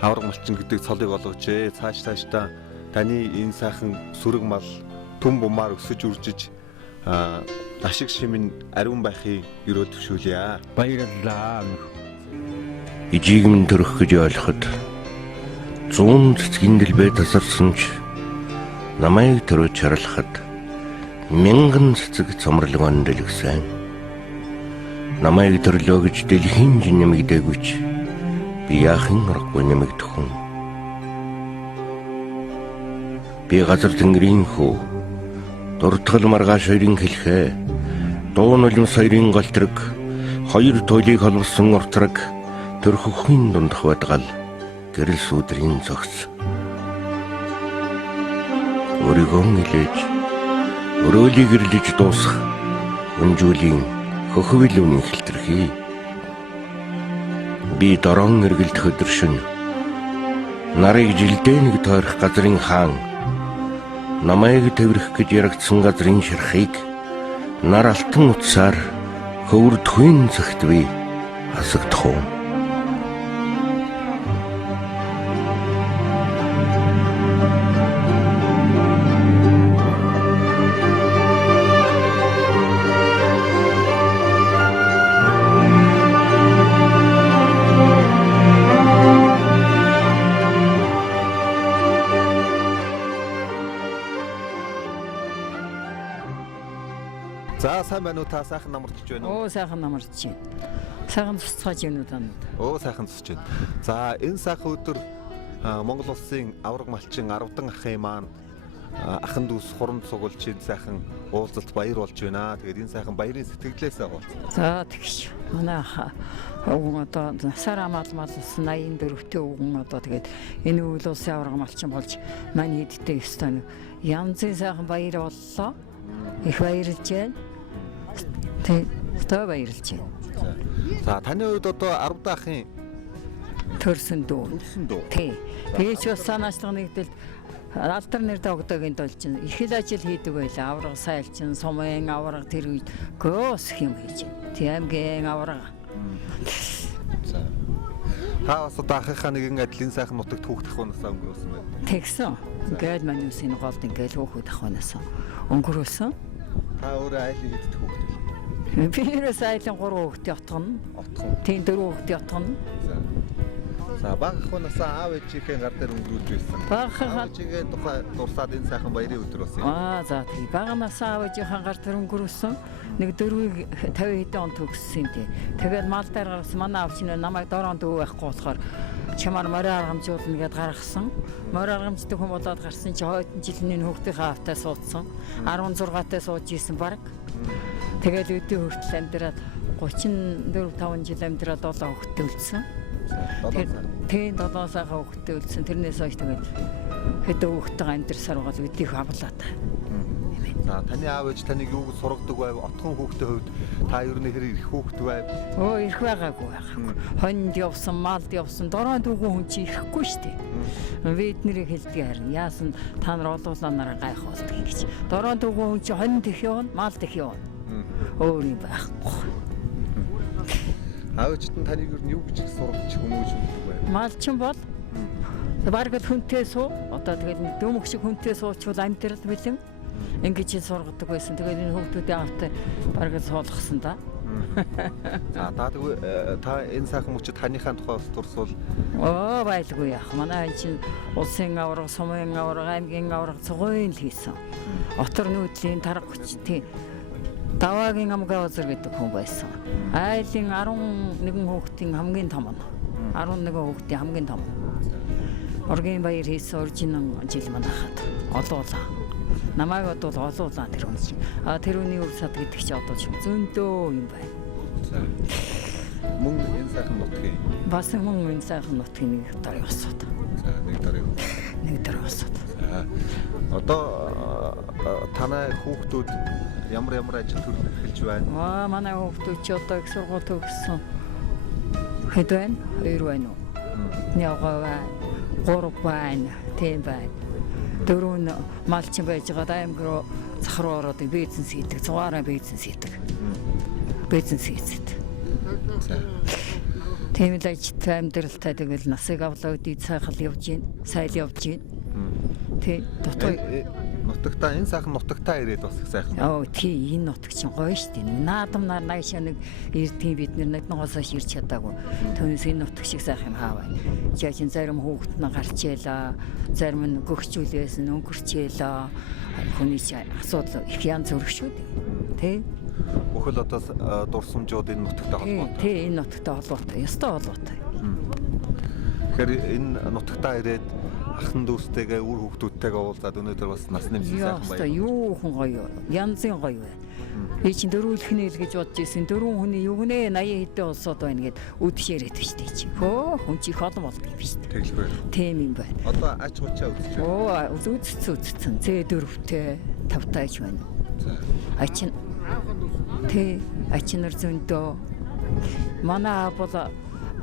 авраг малчин гэдэг цолыг олгожээ. Цаашдаа таны энэ сайхан сүрэг мал төм бумаар өсөж үржиж ашиг шимэн ариун байхыг өрөө төвшүүлье. Баярлалаа. Ижигмэн төрөх гэж ойлгоход 100 цэцгийн дэлбээ тасарсан ч намайг төрөж чарлахад 1000 цэцэг цомрлогон дэлгсэн. Намайг төрлөө гэж дэлхийн нэмэгдээгүйч би яахын аргагүй нэмэгдэх хүн. Би газар тэнгэрийн хүү дуртгал маргааш хоёрын хэлхээ дуу нулимс хоёрын голтрэг хоёр туйлыг холбосон уртраг төрхөхийн дундах байдгал гэрэл сүдрийн зогс. Өөрийгөө нэлээж өрөөлийг гэрлэж дуусах өнжүүлийн хөхөвлөний хэлтэрхий. Би дорон эргэлдэх өдөр шөнө нарыг жилдээ нэг тойрох газрын хаан намайг тэврэх гэж ярагдсан газрын ширхийг нар алтан утсаар хөвөрдөхүйн цагт би хасагдах уу. За сайн байна уу, та сайхан намарчж байна уу? Оо сайхан намарч байна. Сайхан цуцгааж байна уу та? Оо сайхан цуцж байна. За энэ сайхан өдөр Монгол улсын авраг малчин 10 ахын маань ахын дүүс хуран цугулж энэ сайхан уулзалт баяр болж байна. Тэгээд энэ сайхан баярын сэтгэлээс уулзсан. За тэгш. Манай өвгөн одоо насаар амаалмал 84-тэй өвгөн одоо тэгээд энэ үйл улсын авраг малчин болж манай хэдтэй өстой янзын сайхан баяр боллоо. Их баярлж байна. Өстой баярлж байна. За таны хувьд одоо 10 дахын Төрсөн дүү. үлсэн дөө. Тий. Би ч бас санаачлага нэгдэлд алдар нэр тогтоогийн тулд чинь их л ажил хийдэг байлаа. Авраг сайлчин, сумын авраг тэр үед гөөс юм хийж байна. Тий аймгийн авраг. За. Та бас одоо ахыхаа нэгэн адилын сайхан нутагт хүүхдэх хунасаа өнгөрөөсөн байна. Тэгсэн. Ингээл маань үсийн голд ингээл хөөхөд ахванаас өнгөрөөсөн. Та өөрөө айлын хэдд хүүхдэл. Би ерөөс айлын 3 хүүхдээ отгоно. Отхон. Тийм 4 хүүхдээ отгоно. За. За баг хунасаа аав ээжийнхээ гар дээр өнгөрүүлж байсан. Баг ах- Аав ээжигээ тухай дурсаад энэ сайхан баярын өдөр болсон юм. За тий баганаас аавынхаа гар дээр өнгөрөөсөн. Нэг 4-ийг 50 хэдэн он төгссөн юм тий. Тэгээд мал дээр гарсан манай аав чинь намайг дороонд өвөө байхгүй болохоор чамаар морь аргамжуулна гэд гаргасан. Морь аргамждаг хүн болоод гарсан чи хойдон жилийн хүүхдийнхээ автаа суудсан. 16-таа сууж исэн баг. Тэгээд өдөө хүртэл амьдраад 34-5 жил амьдраад 7 хүүхдээ үлдсэн. Тийм 7 сая хүүхдээ үлдсэн. Тэрнээс хойш тэгээд хэдэн хүүхдтэйгээ амьдрсаар байгаа л өдийг авлаа та. За таны аав ээж таныг юу гэж сургадаг байв? Отхон хүүхдийн хувьд та ер нь хэрэг их хүүхд байв? Оо ирэх байгаагүй. Хонд явсан, малд явсан, дороонд үгүй хүн чи ирэхгүй штэ. Бид нэрийг хэлдэг харин яасан та нар олууланараа гайх болдгийг гэж. Дороонд үгүй хүн чи хонд их явна, малд их явна. Өөр юм байхгүй. Аав ээжт нь таныг ер нь юу гэж сургаж хүмүүж өгдөг байв? Малчин бол бараг л хүнтэй суу. Одоо тэгээд дөмөг шиг хүнтэй суучвал амьдрал бэлэн. Ингэж сургадаг байсан. Тэгээд энэ хүүхдүүдийн автаа бараг л суулгасан да. За та энэ сайхан мөчөд таныхаа тухай бас дурсвал Оо байлгүй яах. Манай чинь улсын авраг, сумын авраг, аймгийн авраг цогойн л хийсэн. Отор нүүдлийн тарга хүчтэй Даваагийн амгаа озер гэдэг хүн байсан. Айлын 11 хүүхдийн хамгийн том нь. 11 хүүхдийн хамгийн том. Оргийн баяр хийсэн оржинан жил манахад олуулаа. Намайг бодвол олуулаа тэр хүн чинь. Тэр хүний үр сад гэдэг чи одоо ч зөндөө юм байна. за мөн энэ сайхан нутгийн Бас мөн энэ сайхан нутгийн нэг дор явсаад. за нэг дараа юу. Нэг дор явсаад. Одоо танай хүүхдүүд ямар ажил төрөл эхэлж байна? Манай хүүхдүүд чи одоо их сургууль төгссөн. Хэд байна? 2 байна уу? Нягаа байна. 3 байна. Тийм байна. 4 нь малчин байж байгаа аймаг руу захар руу ороод бизнес хийдэг. Цугаараа бизнес хийдэг. Бизнес хийдэг. Тийм л ажилттай амьдралтай тэгэл насыг авлаа үдий сайхал явж гин, сайл явж гин. Тий, дотоо Нутагтаа энэ сайхан нутагтаа ирээд бас их сайхан. Оо тий энэ нутаг чинь гоё штэ. Наадамнаар нагшаа нэг эрдгийн бид нэг ногоосоо ирч чадаагүй. Түүнээс энэ нутаг шиг сайхан юм хааваа. Жаачин зарим хүүхэд нь гарч ялаа, зарим нь гөгчүүлээсэн өнгөрчээлээ. Хүний асуудал их янз бүр шүү дээ. Тий. Бүхэл одоо дурсамжууд энэ нутагтаа холбоотой. Тий энэ нутагтаа холбоотой. Ястай холбоотой. Тэгэхээр энэ нутагтаа ирээд ахын дүүстэйгээ үр хүүхдүүдтэйгээ уулзаад өнөөдөр бас нас нэмсэн сайхан Яста байна. юу хүн гоё. Янзын гоё бай. Би чинь дөрвөлхнээ л гэж бодож ирсэн. Дөрвөн хүний юу гэнэ 80 хэдэн улсууд байна гэд үдшээрэд биш дээ чи. Хөө хүн чи холон болдго юм биш дээ. Тэглгүй. Тийм юм байна. Одоо ач хучаа үзчих. Оо үзсэн. Z4-тэй 5-таач байна. За. Ачин ачнаар зөндөө. Манай бол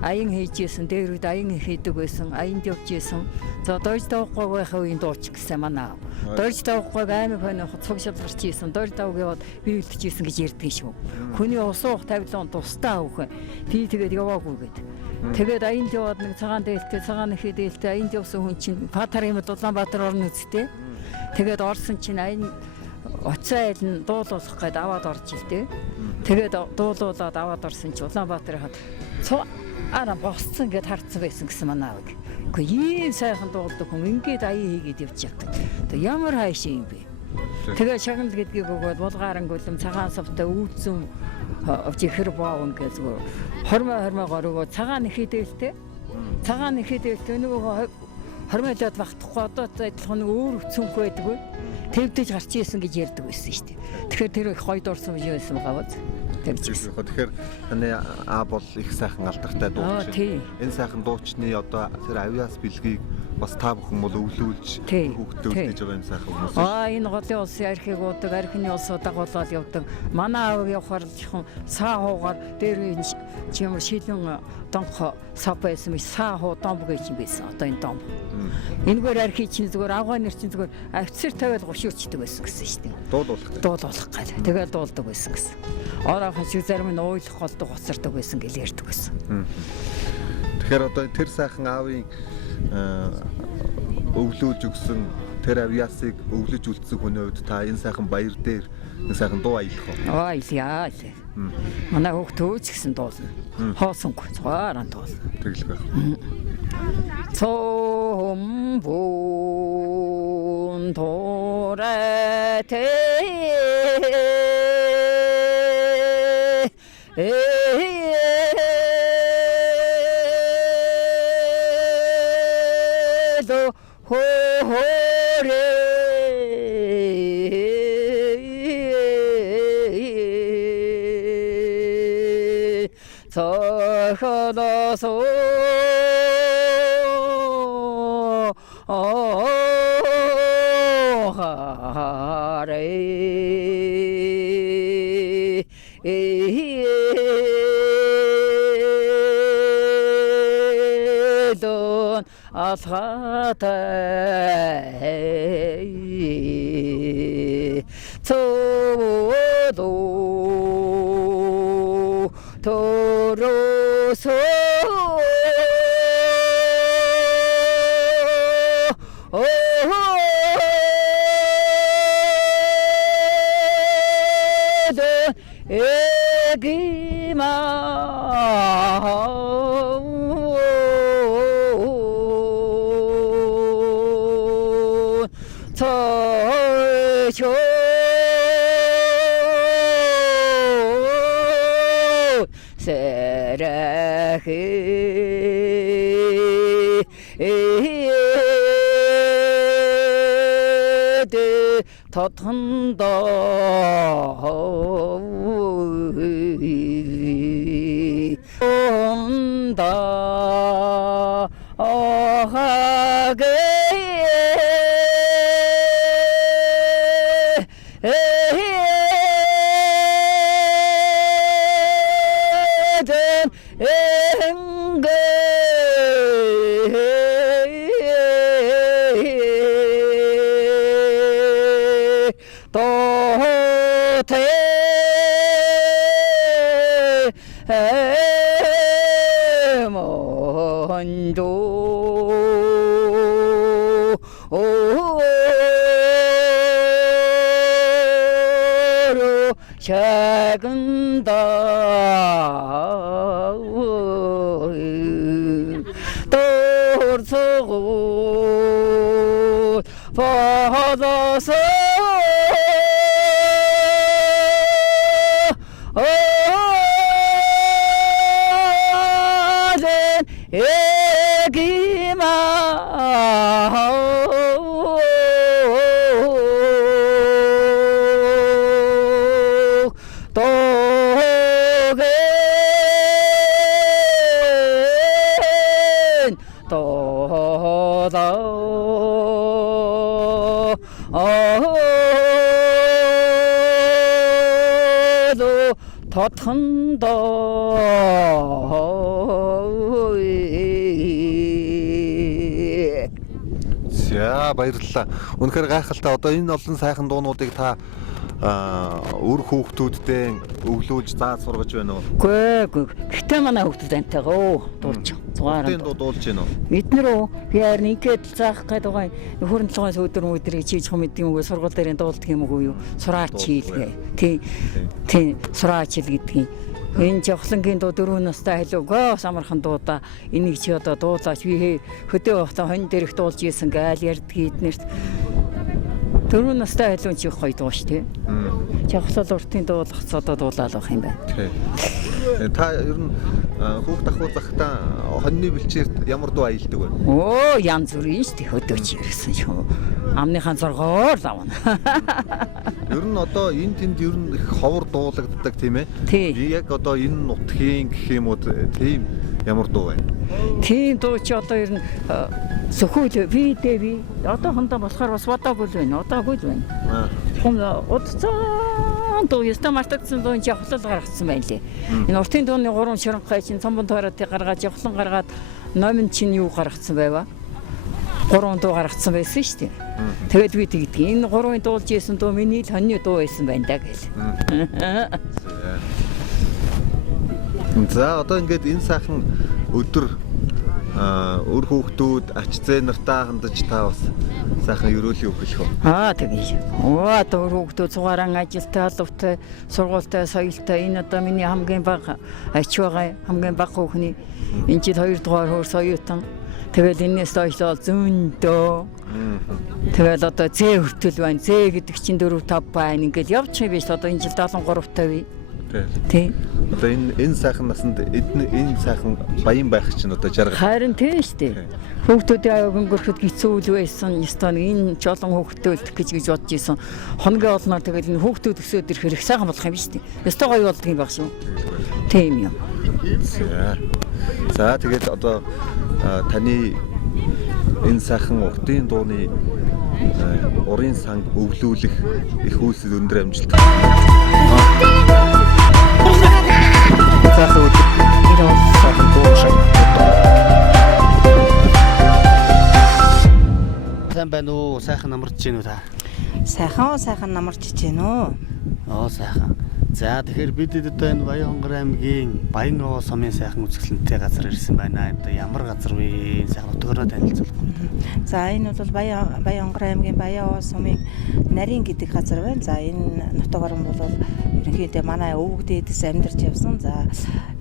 аян хийжсэн, дээр үед аян хийдэг байсан, аянд явж исэн. За дойж давахгүй байхаа үеийн дууч гэсэн манай. Дойж давахгүй аймаг хойно цуг шалгарч исэн, дойж давг яваад би үлдчихсэн гэж ярьдаг шүү. Хүний усуух тавилан тустай авах. Би тэгээд яваагүй гэд. Тэгээд аянд яваад нэг цагаан дээлтэй, цагаан нэхэ дээлтэй аянд явсан хүн чинь Патар юм Улаанбаатар орно үсттэй. Тэгээд орсон чинь аян оцоо айл нь дуулуулах гээд аваад орж илтэй. Тэгээд дуулуулаад аваад орсон чинь Улаанбаатар хад ара босцсон гэд харцсан байсан гэсэн манай аав. Гэхдээ ийм сайхан дуулдаг хүн ингээд аяа хийгээд явж явдаг. Тэг ямар хайш юм бэ? Тэгээ шагнал гэдгийг өгөөд булгааран гүлэм цагаан савтай үүдсэн чихэр баав ингээд зүгээр хормоо гороо цагаан нэхидээлтэй. Цагаан нэхидээлтэй нөгөө хормоолоод багтахгүй одоо адилхан нэг өөр өцөнх байдгүй. Тэвдэж гарч ийсэн гэж ярьдаг байсан шүү дээ. Тэгэхээр тэр их гоё дурсан юм байсан байгаа биз? Тэгэхээр таны аа бол их сайхан алдартай дууч. Энэ сайхан дуучны одоо тэр авьяас бэлгийг бас та бүхэн бол өвлүүлж Тий. хүүхдээ үлдээж байгаа энэ сайхан хүмүүс. Энэ голын улсын архийг уудаг, архины улсуудаа голоод явдаг. Манай аав явахаар жоохон саа хуугаар дээр чимэр шилэн донхо сав байсан биш, саа хуу домб гэж юм байсан. Одоо энэ домб. Энэгээр архи чинь зүгээр авгаа нэр чинь зүгээр офицер тавиал гушуучдаг байсан гэсэн шүү дээ. Дуулуулах гал. Тэгэл дуулдаг байсан гэсэн. Ороохон шиг зарим нь уйлах голдог гоцордог байсан гэж ярьдаг байсан. Тэгэхээр одоо тэр сайхан аавын өвлүүлж өгсөн тэр авьяасыг өвлөж үлдсэн хүний хувьд та энэ сайхан баяр дээр нэг сайхан дуу аялах уу? Аяльяа. Манай хүүхд төөч гэсэн дуулна. Хоосонгүй цааран дуулна. Тэглэх байх. Цомбун торэтэй 서하다소 하래 돈 아사다 저도 도로소 애기마 서쇼 세라히 더탄다 온다 어하게 작은다 떠서고 받아서 애기마 또다 더 탄다 За баярлалаа. Үнэхээр гайхалтай. Одоо энэ олон сайхан дуунуудыг та өр хүүхдүүдтэй өглөөж зааж сургаж байна уу? Үгүй. Гэтэ манай хүүхдүүд антайгаа дуулж байгаа. Хүүхдийн дуу дуулж байна уу? Эднэр яар ингээд заах гээд байгаа хөрөн толгойн өдөр өдрийг чийж хом идэм үгүй сургууль дээр дуулдаг юм уу юу? Сураач хийлгээ. Тий. Сураач хэл гэдгийг. Энэ жавхлангийн дуу 4 настай халуугаа самархан дуудаа энийг чи одоо дуулаач би хөдөө бахта хон дээрх дуулж ийсэн гайл ярдгийг эднэрт 4 настай халуун чи гоё дуу шүү дээ. Жавхлал уртын дуулах цодоо дуулаалах юм байна. Тий. Та ер нь хүүхд ахуй захтаа хоньны бэлчээрт ямар дуу аялдаг вэ? Оо янз бүрийн шүү дээ хөдөөч ирсэн шүү. Амныхаа зоргоор лавна. Ер нь одоо энэ тэнд ер нь их ховор дуулагддаг тийм ээ. Тий. Яг одоо энэ нутгийн гэх юм уу тийм Ямар дуу вэ? Тийм дуу чи одоо ер нь сөхөөл би одоо хондоо болохоор бас бодоогүй л байна. Одоогүй л байна. Хүн удцаан дуу ёстой мартагдсан дуу явхлал гаргацсан байна лээ. Энэ уртын дууны 3 ширанхай чинь цомбон тойротыг гаргаад явхлан гаргаад номин чинь юу гаргацсан байваа? 3 дуу гаргацсан байсан шүү дээ. Тэгээд би тэгдэг. Энэ 3-ын дуулж ийсэн дуу миний л хоньны дуу байсан байна да гэл. За одоо ингээд энэ сайхан өдөр өр хүүхдүүд ач зээ нартаа хандаж та бас сайхан ерөөлөе өгөх үү? Тэгээ. Одоо өр хүүхдүүд цугаран ажилтай, алавтай, сургуультай, соёлтой энэ одоо миний хамгийн бага ач байгаа хамгийн бага хүүхний энэ жил 2 дугаар хөрс оюутан. Тэгэл энэс доошлол зөндөө. Тэгэл одоо зээ хүртэл байна. Зээ гэдэг чинь 4 5 байна. Ингээл явчих юм биш одоо энэ жил 73 тавь. Тийм. Одоо энэ сайхан насанд энэ сайхан баян байх чинь одоо жаргал. Харин тийм шүү дээ. Хүүхдүүдийн аяг өнгөрөхөд хэцүү үйл байсан. Ёстой энэ ч олон хүүхдүүд гэж бодож исэн. Хоногийн олноор тэгэл энэ хүүхдүүд өсөөд ирэх хэрэг сайхан болох юм шүү дээ. Ёстой гоё болдго юм байх шүү. Тийм юм. За тэгээд одоо таны энэ сайхан уртын дууны урын санг өвлүүлэх их үйлсэл өндөр амжилт. Сайхан өдөр. Сайхан дуу шиг. Сайн байна уу? Сайхан намарч гин үү та? Сайхан намарч гин үү? Сайхан. За тэгэхээр бид одоо энэ Баянгор аймгийн Баян сумын сайхан үзэсгэлэнтэй газар ирсэн байна. Одоо ямар газар вэ? Сайхан утгаараа танилцуулахгүй. За энэ бол Баянгор аймгийн Баян сумын нарийн гэдэг газар байна. За энэ нутаг орон бол ерөнхийдөө манай өвөг дээдэс амьдарч явсан. За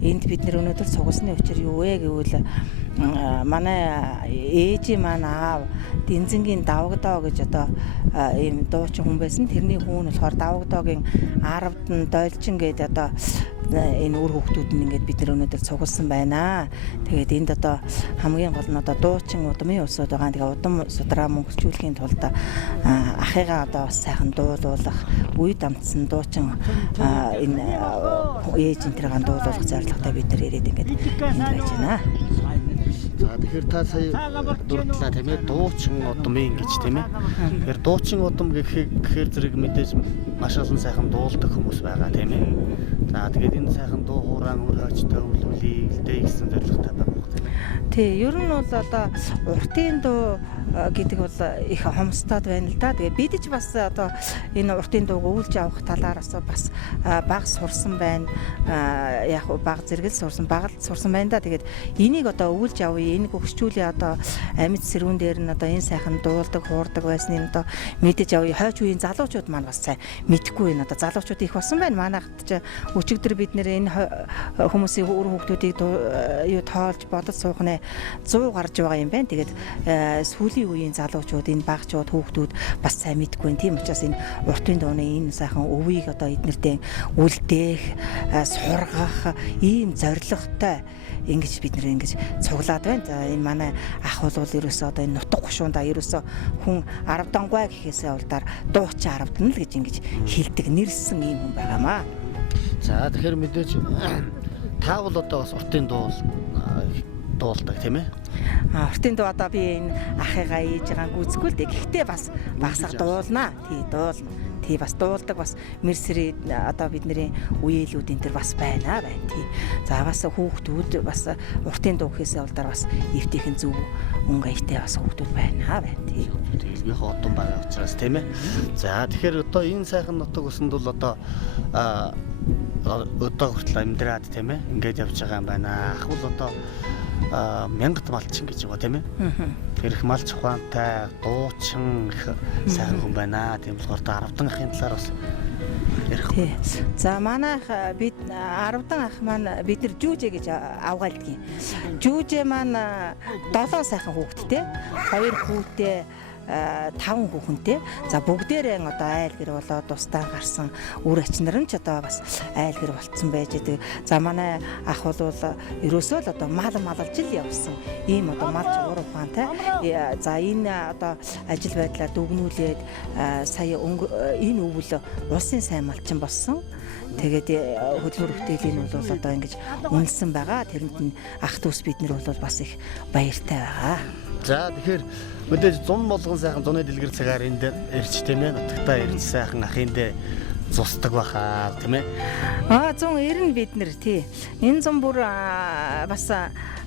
энд бид нэр өнөөдөр цугсны учир юу вэ гэвэл манай ээжийн маань аав Дэнзэнгийн Давагдоо гэж одоо ийм дуучин хүн байсан. Тэрний хүн болохоор Давагдоогийн 10-д нь Дойлчин гэдэг одоо энэ үр хүүхдүүд нь ингээд бид нар өнөөдөр цугласан байна. Тэгээд энд одоо хамгийн гол нь одоо дуучин удмын усуд байгаа. Тэгээд удам судраа мөнгөлжүүлэхийн тулд ахыгаа одоо бас сайхан дуулуулах, үе дамтсан дуучин энэ ээж энтергаан дуулуулах зорилготой бид нар ирээд ингээд энд байж байна. За тэгэхээр та сая дурдлаа тийм ээ дуучин удмын гэж тийм ээ. Тэгэхээр дуучин удам гэхээр зэрэг мэдээж маш олон сайхан дуулдаг хүмүүс байгаа тийм ээ. За тэгээд энэ сайхан дуу хураан үр хойчтой өвлүүлээ гэлтэй гэсэн зорилготой байгаа юм тийм ээ. Тий, ер нь бол одоо уртын дуу гэдэг бол их хомстоод байна л да. Тэгээд бид ч бас одоо энэ уртын дууг үүлж авах талаараас бас баг сурсан байна. Яг баг зэрэгэл сурсан, багт сурсан байна да. Тэгээд энийг одоо үүлж авъя, энийг өгсчүүлээ одоо амьд сэрүүн дээр нь одоо энэ сайхан дуулдаг, хуурдаг байсныг одоо мэдэж авъя. Хойч үеийн залуучууд маань бас сайн мэдэхгүй байна. Одоо залуучууд их болсон байна. Манайхад ч өчигдөр бид нэр энэ хүмүүсийн үр хүүхдүүдийг юу тоолж бодож суух нэ 100 гарч байгаа юм байна. Тэгээд сүүлийн үеийн залуучууд энэ багчууд хүүхдүүд бас сайн мэдгүй байна. Тийм учраас энэ уртын дууны энэ сайхан өвийг одоо эднэртэй үлдээх, сургах ийм зорилготой ингэж бид нэр ингэж цуглаад байна. За энэ манай ах бол ерөөсөө одоо энэ нутаг гушуундаа ерөөсөө хүн 10 дангуй гэхээсээ улдаар дуучин 10 л гэж ингэж хэлдэг нэрсэн ийм хүн байгаамаа. За тэгэхээр мэдээж та бол одоо бас уртын дуулдаг тийм ээ. Уртын дуу одоо би энэ ахыгаа ээж байгаа гүцгүй л дээ. Гэхдээ бас багсах дуулнаа. Тий дуулна. Тий бас дуулдаг бас мерсери одоо бидний үеэлүүд энэ төр бас байна. Тий. За бас хүүхдүүд бас уртын дуу гэхээсээ улдаар бас эвтэйхэн зөв өнгө аятай бас хүүхдүүд байна. Тий. Хэлбэх одон байгаа учраас тийм ээ. За тэгэхээр одоо энэ сайхан нутаг усанд бол одоо хүртэл амьдраад тийм ээ. Ингээд явж байгаа юм байна. Ах бол одоо мянгат малчин гэж байгаа тийм ээ. Тэрх малч ухаантай, дуучин сайхан хүн байна. Тийм болохоор та 10 ахын талаар бас ярих. За манайх бид 10 ах маань бид нар жүүжэ гэж авгаалдгийг. Жүүжэ маань 7 сайхан хүүхэдтэй, 2 хүүтэй 5 хүүхэнтэй. За бүгдээрээ одоо айл гэр болоод тусдаа гарсан үр ачнар нь ч одоо бас айл гэр болцсон байж байгаа. За манай ах бол ерөөсөө л одоо малж л явсан. Ийм одоо малч уур ухаантай. За энэ одоо ажил байдлаа дүгнүүлээд сая энэ өвөл улсын сайн малчин болсон. Тэгээд хөдөлмөр бүтээлийн бол одоо ингэж үнэлсэн байгаа. Тэрэнд нь ах дүүс бид нар бол бас их баяртай байгаа. За тэгэхээр мэдээж зун болгон сайхан зуны дэлгэр цагаар энд ирч тийм ээ. Нутагтаа ирж сайхан ахын дээр зусдаг баха тийм ээ. Зун ирнэ бид нар тий. Энэ зун бүр бас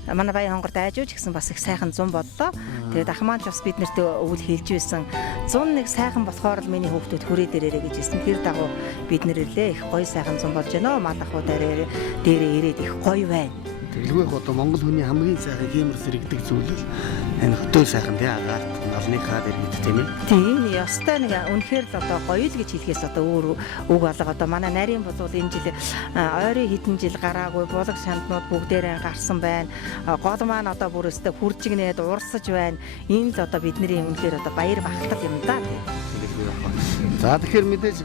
манай баян хонгорд айжууч гэсэн бас их сайхан зун боллоо. Тэгээд ах маань ч бас бид нарт өвөл хэлж байсан. Зун нэг сайхан болохоор л миний хүүхдүүд хүрээ дээрээ гэж хэлсэн. Тэр дагуу бид нэрлээ их гоё сайхан зун болж байна. Малахуу дээрээ ирээд их гоё байна. Тэглгүй одоо Монгол хүний хамгийн сайхан хиймэр сэрэгдэг зүйл л энэ хөтөө сайхан тий агаарт налныхаа дэргэд тийм ээ. Тийм ёстой нэг үнэхээр л одоо гоё л гэж хэлэхээс одоо өөр үг алга одоо манай нарийн болвол энэ жил ойрын хэдэн жил гараагүй булаг шанднууд бүгдээрээ гарсан байна. Гол маань одоо бүр өстө хүржигнээд урсаж байна. Энэ л одоо бидний үнэхээр одоо баяр багтал юм да. За тэгэхээр мэдээж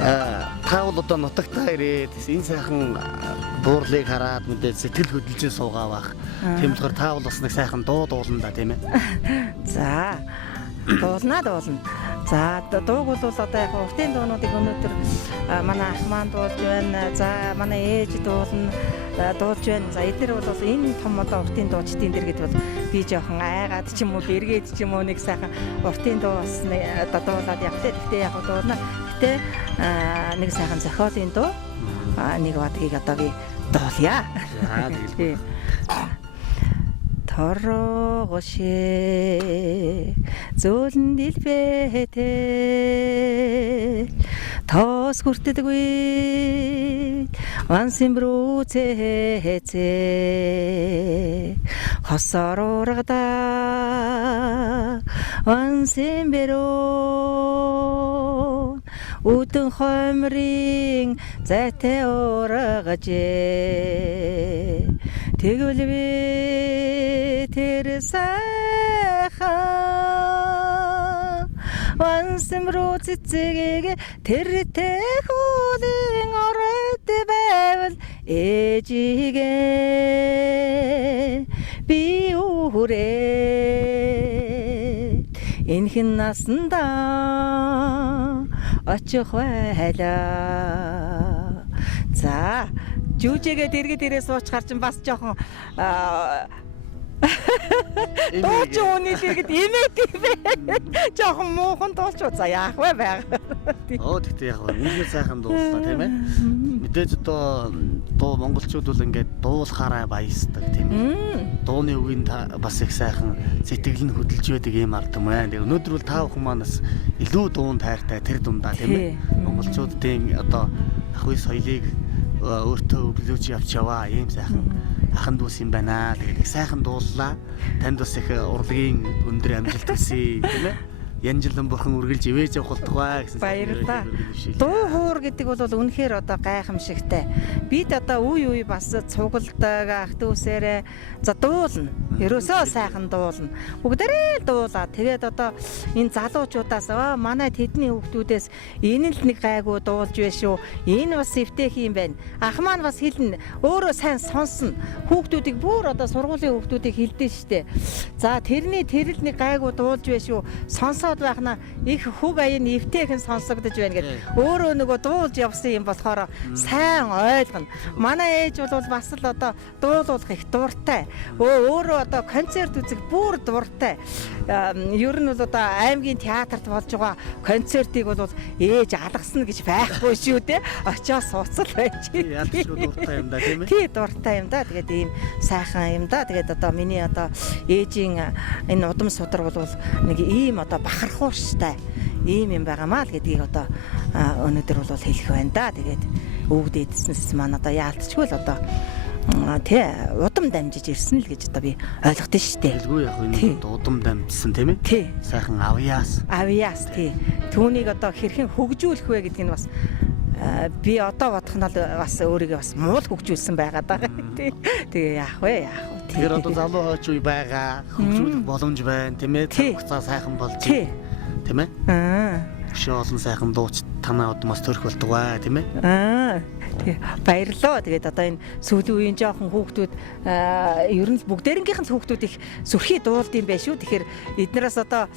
та бол одоо нутагтаа ирээд энэ сайхан буурлыг хараад мэдээж сэтгэл хөдлөж суугаа бах. Тийм болохоор та бол бас нэг сайхан дуу дуулна да тийм ээ. За дуулна. За дууг бол одоо яг уртын дуунуудыг өнөөдөр манай ах маань дуулж байна. За манай ээж дуулна дуулж байна. За эдгээр бол энэ том одоо уртын дуучдын дэргэд бол би жоохон айгаад ч юм уу бэргээд ч юм уу нэг сайхан уртын дуу бас одоо дуулаад явтаа. Гэхдээ яг дуулна. Гэтэ нэг сайхан зохиолын дуу нэг бадгийг одоо би дуулъя. За тэгэл. Торгошээ зөөлн дэлбэтэй тоос хүртдэггүй вансын брүүцээ хосоор ургада вансын бэрөө үдэн хоймрын зайтай ургажээ тэгвэл би тэр сайхан вансын брүүцээг тэртэй хуулийн оройд байвал ээжигээ би үрээ энхэн насанда очих байлаа. За жүжигээ дэргээ суучгаар чинь бас жоохон дууч ууны дэргэд имээд жоохон муухан дуулч за яах вэ байгаа. Тэгтээ яг үнэхээр сайхан дууллаа тийм ээ. Мэдээж одоо дуу монголчууд бол ингээд дуулахаараа баясдаг тийм ээ. Дууны үгийн бас их сайхан сэтгэл нь хөдөлж байдаг юм ард юм байна. Өнөөдөр бол та бүхэн манаас илүү дуун тайртай тэр дундаа тийм ээ. Монголчуудын одоо ах үе соёлыг өөртөө өвлөж явж яваа ийм сайхан ахан дүүс юм байна. Тэгээд их сайхан дууллаа. Танд бас их урлагийн өндөр амжилт хүсье тийм ээ. Янжилан бурхан үргэлж ивэж явах болтугай гэсэн. Баярлалаа. Дуу хуур гэдэг бол үнэхээр одоо гайхамшигтай. Бид одоо үе бас цугладаг ах дүүсээрээ за дуулна. Ерөөсөө сайхан дуулна. Бүгдээрээ дуулаа. Тэгээд одоо энэ залуучуудаас манай тэдний хүүхдүүдээс энэ л нэг гайгүй дуулж байна шүү. Энэ бас эвтээх юм байна. Ах маань бас хэлнэ. Өөрөө сайн сонсно. Хүүхдүүдийг бүр одоо сургуулийн хүүхдүүдийг хэлдэж штэ. За тэрний тэрл нэг гайгүй дуулж байна шүү. Сонсоод байхна их хөг аян эвтэйхэн сонсогдож байна гэдэг. Өөрөө нөгөө дуулж явсан юм болохоор сайн ойлгоно. Манай ээж бол бас л одоо дуулуулах их дуртай. Өөрөө одоо концерт үзэх бүр дуртай. Ер нь бол одоо аймгийн театрт болж байгаа концертыг бол ээж алгасна гэж байхгүй шүү дээ. Очоод сууцал байж. Ялч дуртай юм да тийм ээ. Тий дуртай юм да. Тэгээд ийм сайхан юм да. Тэгээд одоо миний одоо ээжийн энэ удам судар бол нэг ийм одоо бахархууштай ийм юм байгаамаа л гэдгийг одоо өнөөдөр бол хэлэх байна да. Тэгээд өвгд эдснээс маань одоо яалтчгүй л одоо тий удам дамжиж ирсэн л гэж одоо би ойлгохтой шүү дээ. Хэлгүй яг энэ удам дамжсан тийм ээ. Тий. Сайхан авьяас тий. Түүнийг одоо хэрхэн хөгжүүлэх вэ гэдгийг нь бас би одоо бодох нь бас өөрийгөө бас муул хөгжүүлсэн байгаа даа. Тэгээ яах вэ? Тэгэхээр одоо залуу хойч үе байгаа хөгжүүлэх боломж байна тийм ээ. Цаг хугацаа сайхан болж тийм ээ. Өшөө олон сайхан танаа одоо бас төрөх болтугай тийм ээ. Тэгээ баярлалаа. Тэгээд одоо энэ сүүлийн үеийн жоохон хүүхдүүд ер нь бүгдээрнгийнх нь хүүхдүүд их сүрхий дуулд юм байна шүү. Тэгэхээр эднээс одоо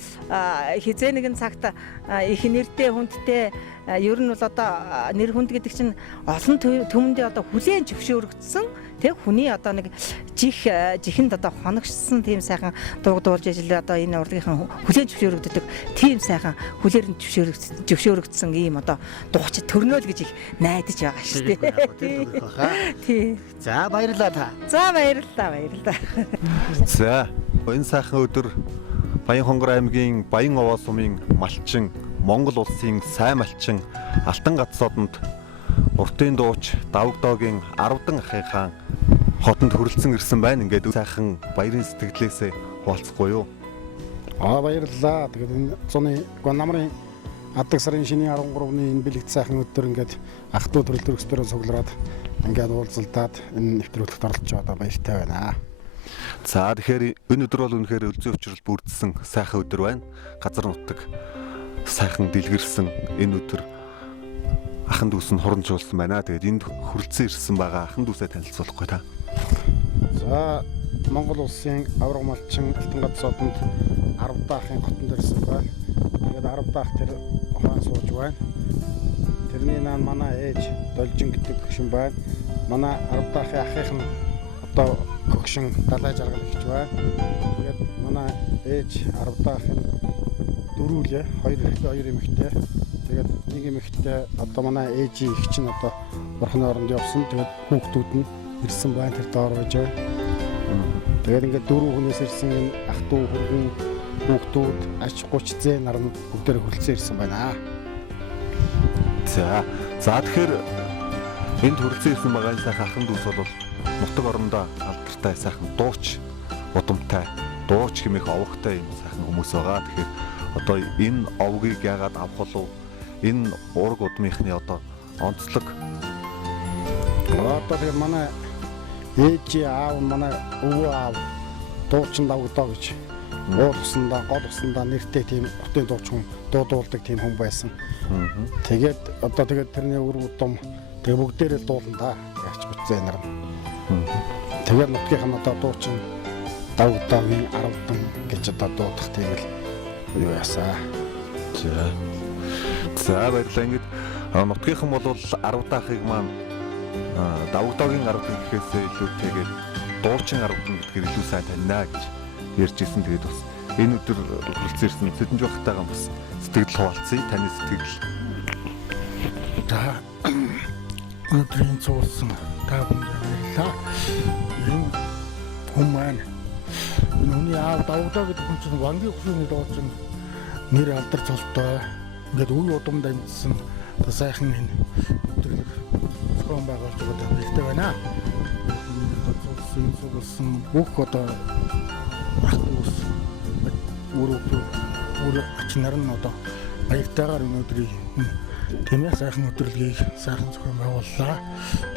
хизээ нэгэн цагт их нэртэй хүндтэй ер нь бол одоо нэр хүнд гэдэг чинь олон түмэндээ одоо хүлээн зөвшөөрөгдсөн тэг хүний одоо нэг жихэнд одоо хоногшсон тийм сайхан дууг дуулж ижил одоо энэ урлагийнхан хүлээн зөвшөөрөгддөг тийм сайхан хүлээр нь зөвшөөрөгдсөн ийм одоо дуучид төрнөл гэж их найдаж байгаа шүү дээ. Тийм. За баярлалаа та. За баярлалаа. За энэ сайхан өдөр Баянхонгор аймгийн Баян овоо сумын малчин Монгол улсын сайн малчин Алтан гацсодонд уртын дууч Давгдоогийн 10 ахын хаан хотонд хүрэлцэн ирсэн байна. Ингээд сайхан баярын сэтгэлээсээ хуваалцахгүй юу? Баярлалаа. Тэгээд энэ зуны намрын Адаг сарын шинийн 13-ны энэ бэлэгт сайхан өдөр ингээд ах トゥ төрөл төрөсдөрөө цуглараад ингээд уулзалтаад энэ нэвтрүүлэгт оролцож байгаа баяртай байна. За тэгэхээр энэ өдөр бол үнэхээр өлзөө учрал бүрдсэн сайхан өдөр байна. Газар нутаг сайхан дэлгэрсэн энэ өдөр ахан дүүс нь хурамжуулсан байна. Тэгээд энд хүрэлцэн ирсэн байгаа ахан дүүсээ танилцуулахгүй та. За Монгол улсын авраг малчин Алтан гацсодонд 10 дахын хотонд ирсэн байна. Тэгээд 10 дахь тэр ухаан сууж байна. Тэрний наан манай ээж Должин гэдэг гүшин байна. Манай 10 дахын ахих нь одоо гүшин далай жаргал гэж байна. Тэгээд манай ээж 10 дахын дөрүүлээ 2 эмэгтэй. Тэгээд нэг эмэгтэй одоо манай ээжийн их чинь одоо бурхны оронд явсан. Тэгээд хүүхдүүд нь ирсэн байна тэр доор байж байгаа. Тэгээд ингээд 4 хүнээс ирсэн энэ ах トゥ хүргэн хүүхдүүд ач 30 зээ нар нь бүгдээр хүрэлцэн ирсэн байна. За тэгэхээр энд хүрэлцэн ирсэн байгаа энэ сайхан ахан дүүс бол нутаг орондоо алдартай сайхан дууч, удамтай, дууч хэмээх овогтой юм сайхан хүмүүс байгаа. Тэгэхээр одоо энэ овгийг яагаад авах болов? Энэ ураг удмынхны одоо онцлог. Одоо тэгээд манай ээж аав манай өвөө аав дуучин Давгдоо гэж уул усандаа гол усандаа нэртэй тийм утын дуучин дуудуулдаг тийм хүн байсан. Тэгээд одоо тэгээд тэрний өр удам тэгээ бүгдээрээ л дуулна да. Яач бицээ нар. Тэгээд нутгийнх нь одоо дуучин Давгдоогийн 10 дан гэж одоо дуудах тийм л юу ясаа. За баярлалаа. Ингээд нутгийнхан бол 10 дахыг маань Давгдоогийн 10 дан гэхээсээ илүүтэйгээр дуучин 10 дан гэдгээр илүү сайн таньнаа гэж ярьж ирсэн. Тэгээд бас энэ өдөр хүрэлцэн ирсэн Сэдэнж багтайгаа бас сэтгэл хуваалцъя. Таны сэтгэл. За өнөөдрийн цуурсан та бүхэнд баярлалаа. Энэ хүн маань нүний аав Давгдоо гэдэг хүн чинь Вангийн хөшөөний дуучин нэр алдар цолтой. Ингээд үе удамд амьдсан сайхан энэ өдрийг зохион байгуулж байгаа хэрэгтэй байна. Цуурсан бүх одоо ус өөр ач нар нь одоо баяртайгаар өнөөдрийг тэмээ сайхан өдрөлгийг сайхан зохион байгууллаа.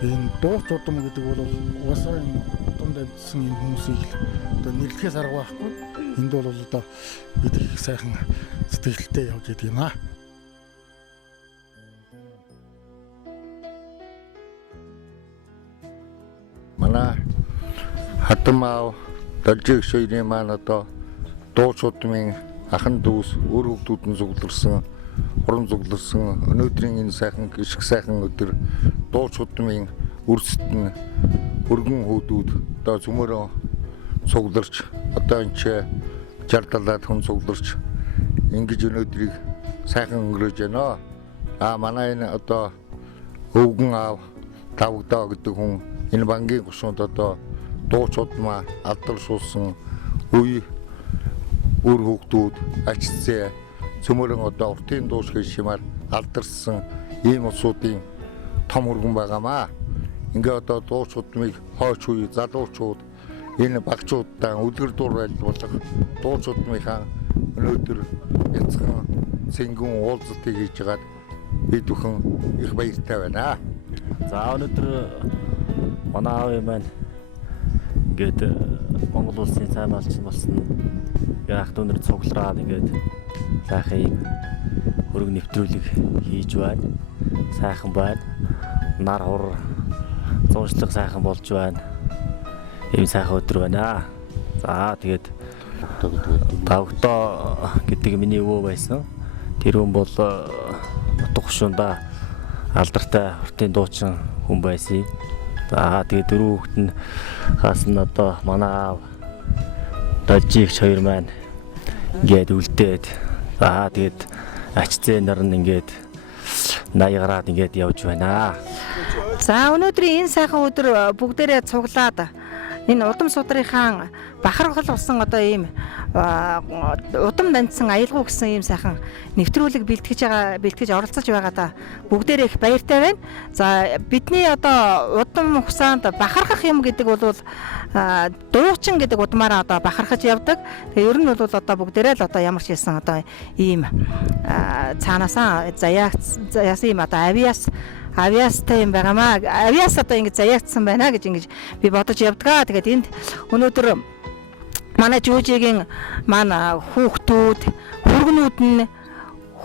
Тэгээ энэ дууч удам гэдэг бол угаасаа энэ удамд амьдсан энэ хүмүүсийг одоо нэрлэхээс арга байхгүй. Энд бол одоо бид их сайхан сэтгэлтэй явж идэг юм аа. Манай хатмаа Должиг шийрийн маань одоо дууч удмын ахан дүүс өөр хүүхдүүд нь зүглэрсэн уран зүглэрсэн өнөөдрийн энэ сайхан гიშг сайхан өдөр дууч удмын үрсэд нь өргөн хүүдүүд одоо зүмөрөө цугларч одоо энэ ч 60-70 хүн цугларч ингэж өнөөдрийг сайхан өнгөрөөж байна. Манай энэ одоо өвгөн аав Давгдоо гэдэг хүн энэ бангийн гушуунд одоо дууч удмаа алдаршуулсан үе өөр хүүхдүүд ачцээ цөмөрөн одоо уртын дууч гэж шимаар алдарсан ийм улсуудын том өргөн байгаамаа. Ингээ одоо дууч удмыг хойч үе залуучууд энэ багчуудаа үлгэр дуур байлуулах дууч удмынхаа өнөөдөр яцхан цэнгэн уулзалтыг хийж байгаад бид бүхэн их баяртай байна. За өнөөдөр манай аав маань ингээд Монгол улсын сайн малчин болсон яг өнөр цуглараад ингээд сайхан юм хөрөг нэвтрүүлэг хийж байна. Сайхан байна. Нар хур зуршлаг сайхан болж байна. Ийм сайхан өдөр байна. За тэгээд Давгтоо гэдэг миний өвөө байсан. Тэр хүн бол утга хушуунда алдартай уртын дуучин хүн байсан. За тэгээд дөрөв хүүхэд нь хаас нь одоо манай аав Дожигч хоёр маань ингээд үлдээд за тэгээд ачцээ нар нь ингээд 80 гараад ингээд явж байна. За өнөөдрийн энэ сайхан өдөр бүгдээрээ цуглаад энэ удам судрынхаа бахархал болсон одоо ийм удам дандсан аялгау гэсэн ийм сайхан нэвтрүүлэг бэлтгэж оролцож байгаадаа бүгдээрээ их баяртай байна. За бидний одоо удам хугацаанд бахархах юм гэдэг бол дуучин гэдэг удмаараа одоо бахархаж явдаг. Тэгээ ер нь бол одоо бүгдээрээ л одоо ямар ч хэлсэн одоо ийм цаанаасаа заяасан юм одоо авиастай юм байгаамаа. Авиас одоо ингэ заяагдсан байна гэж ингэж би бодож явдгаа. Тэгээд энд өнөөдөр манай жүжигийн манай хүүхдүүд,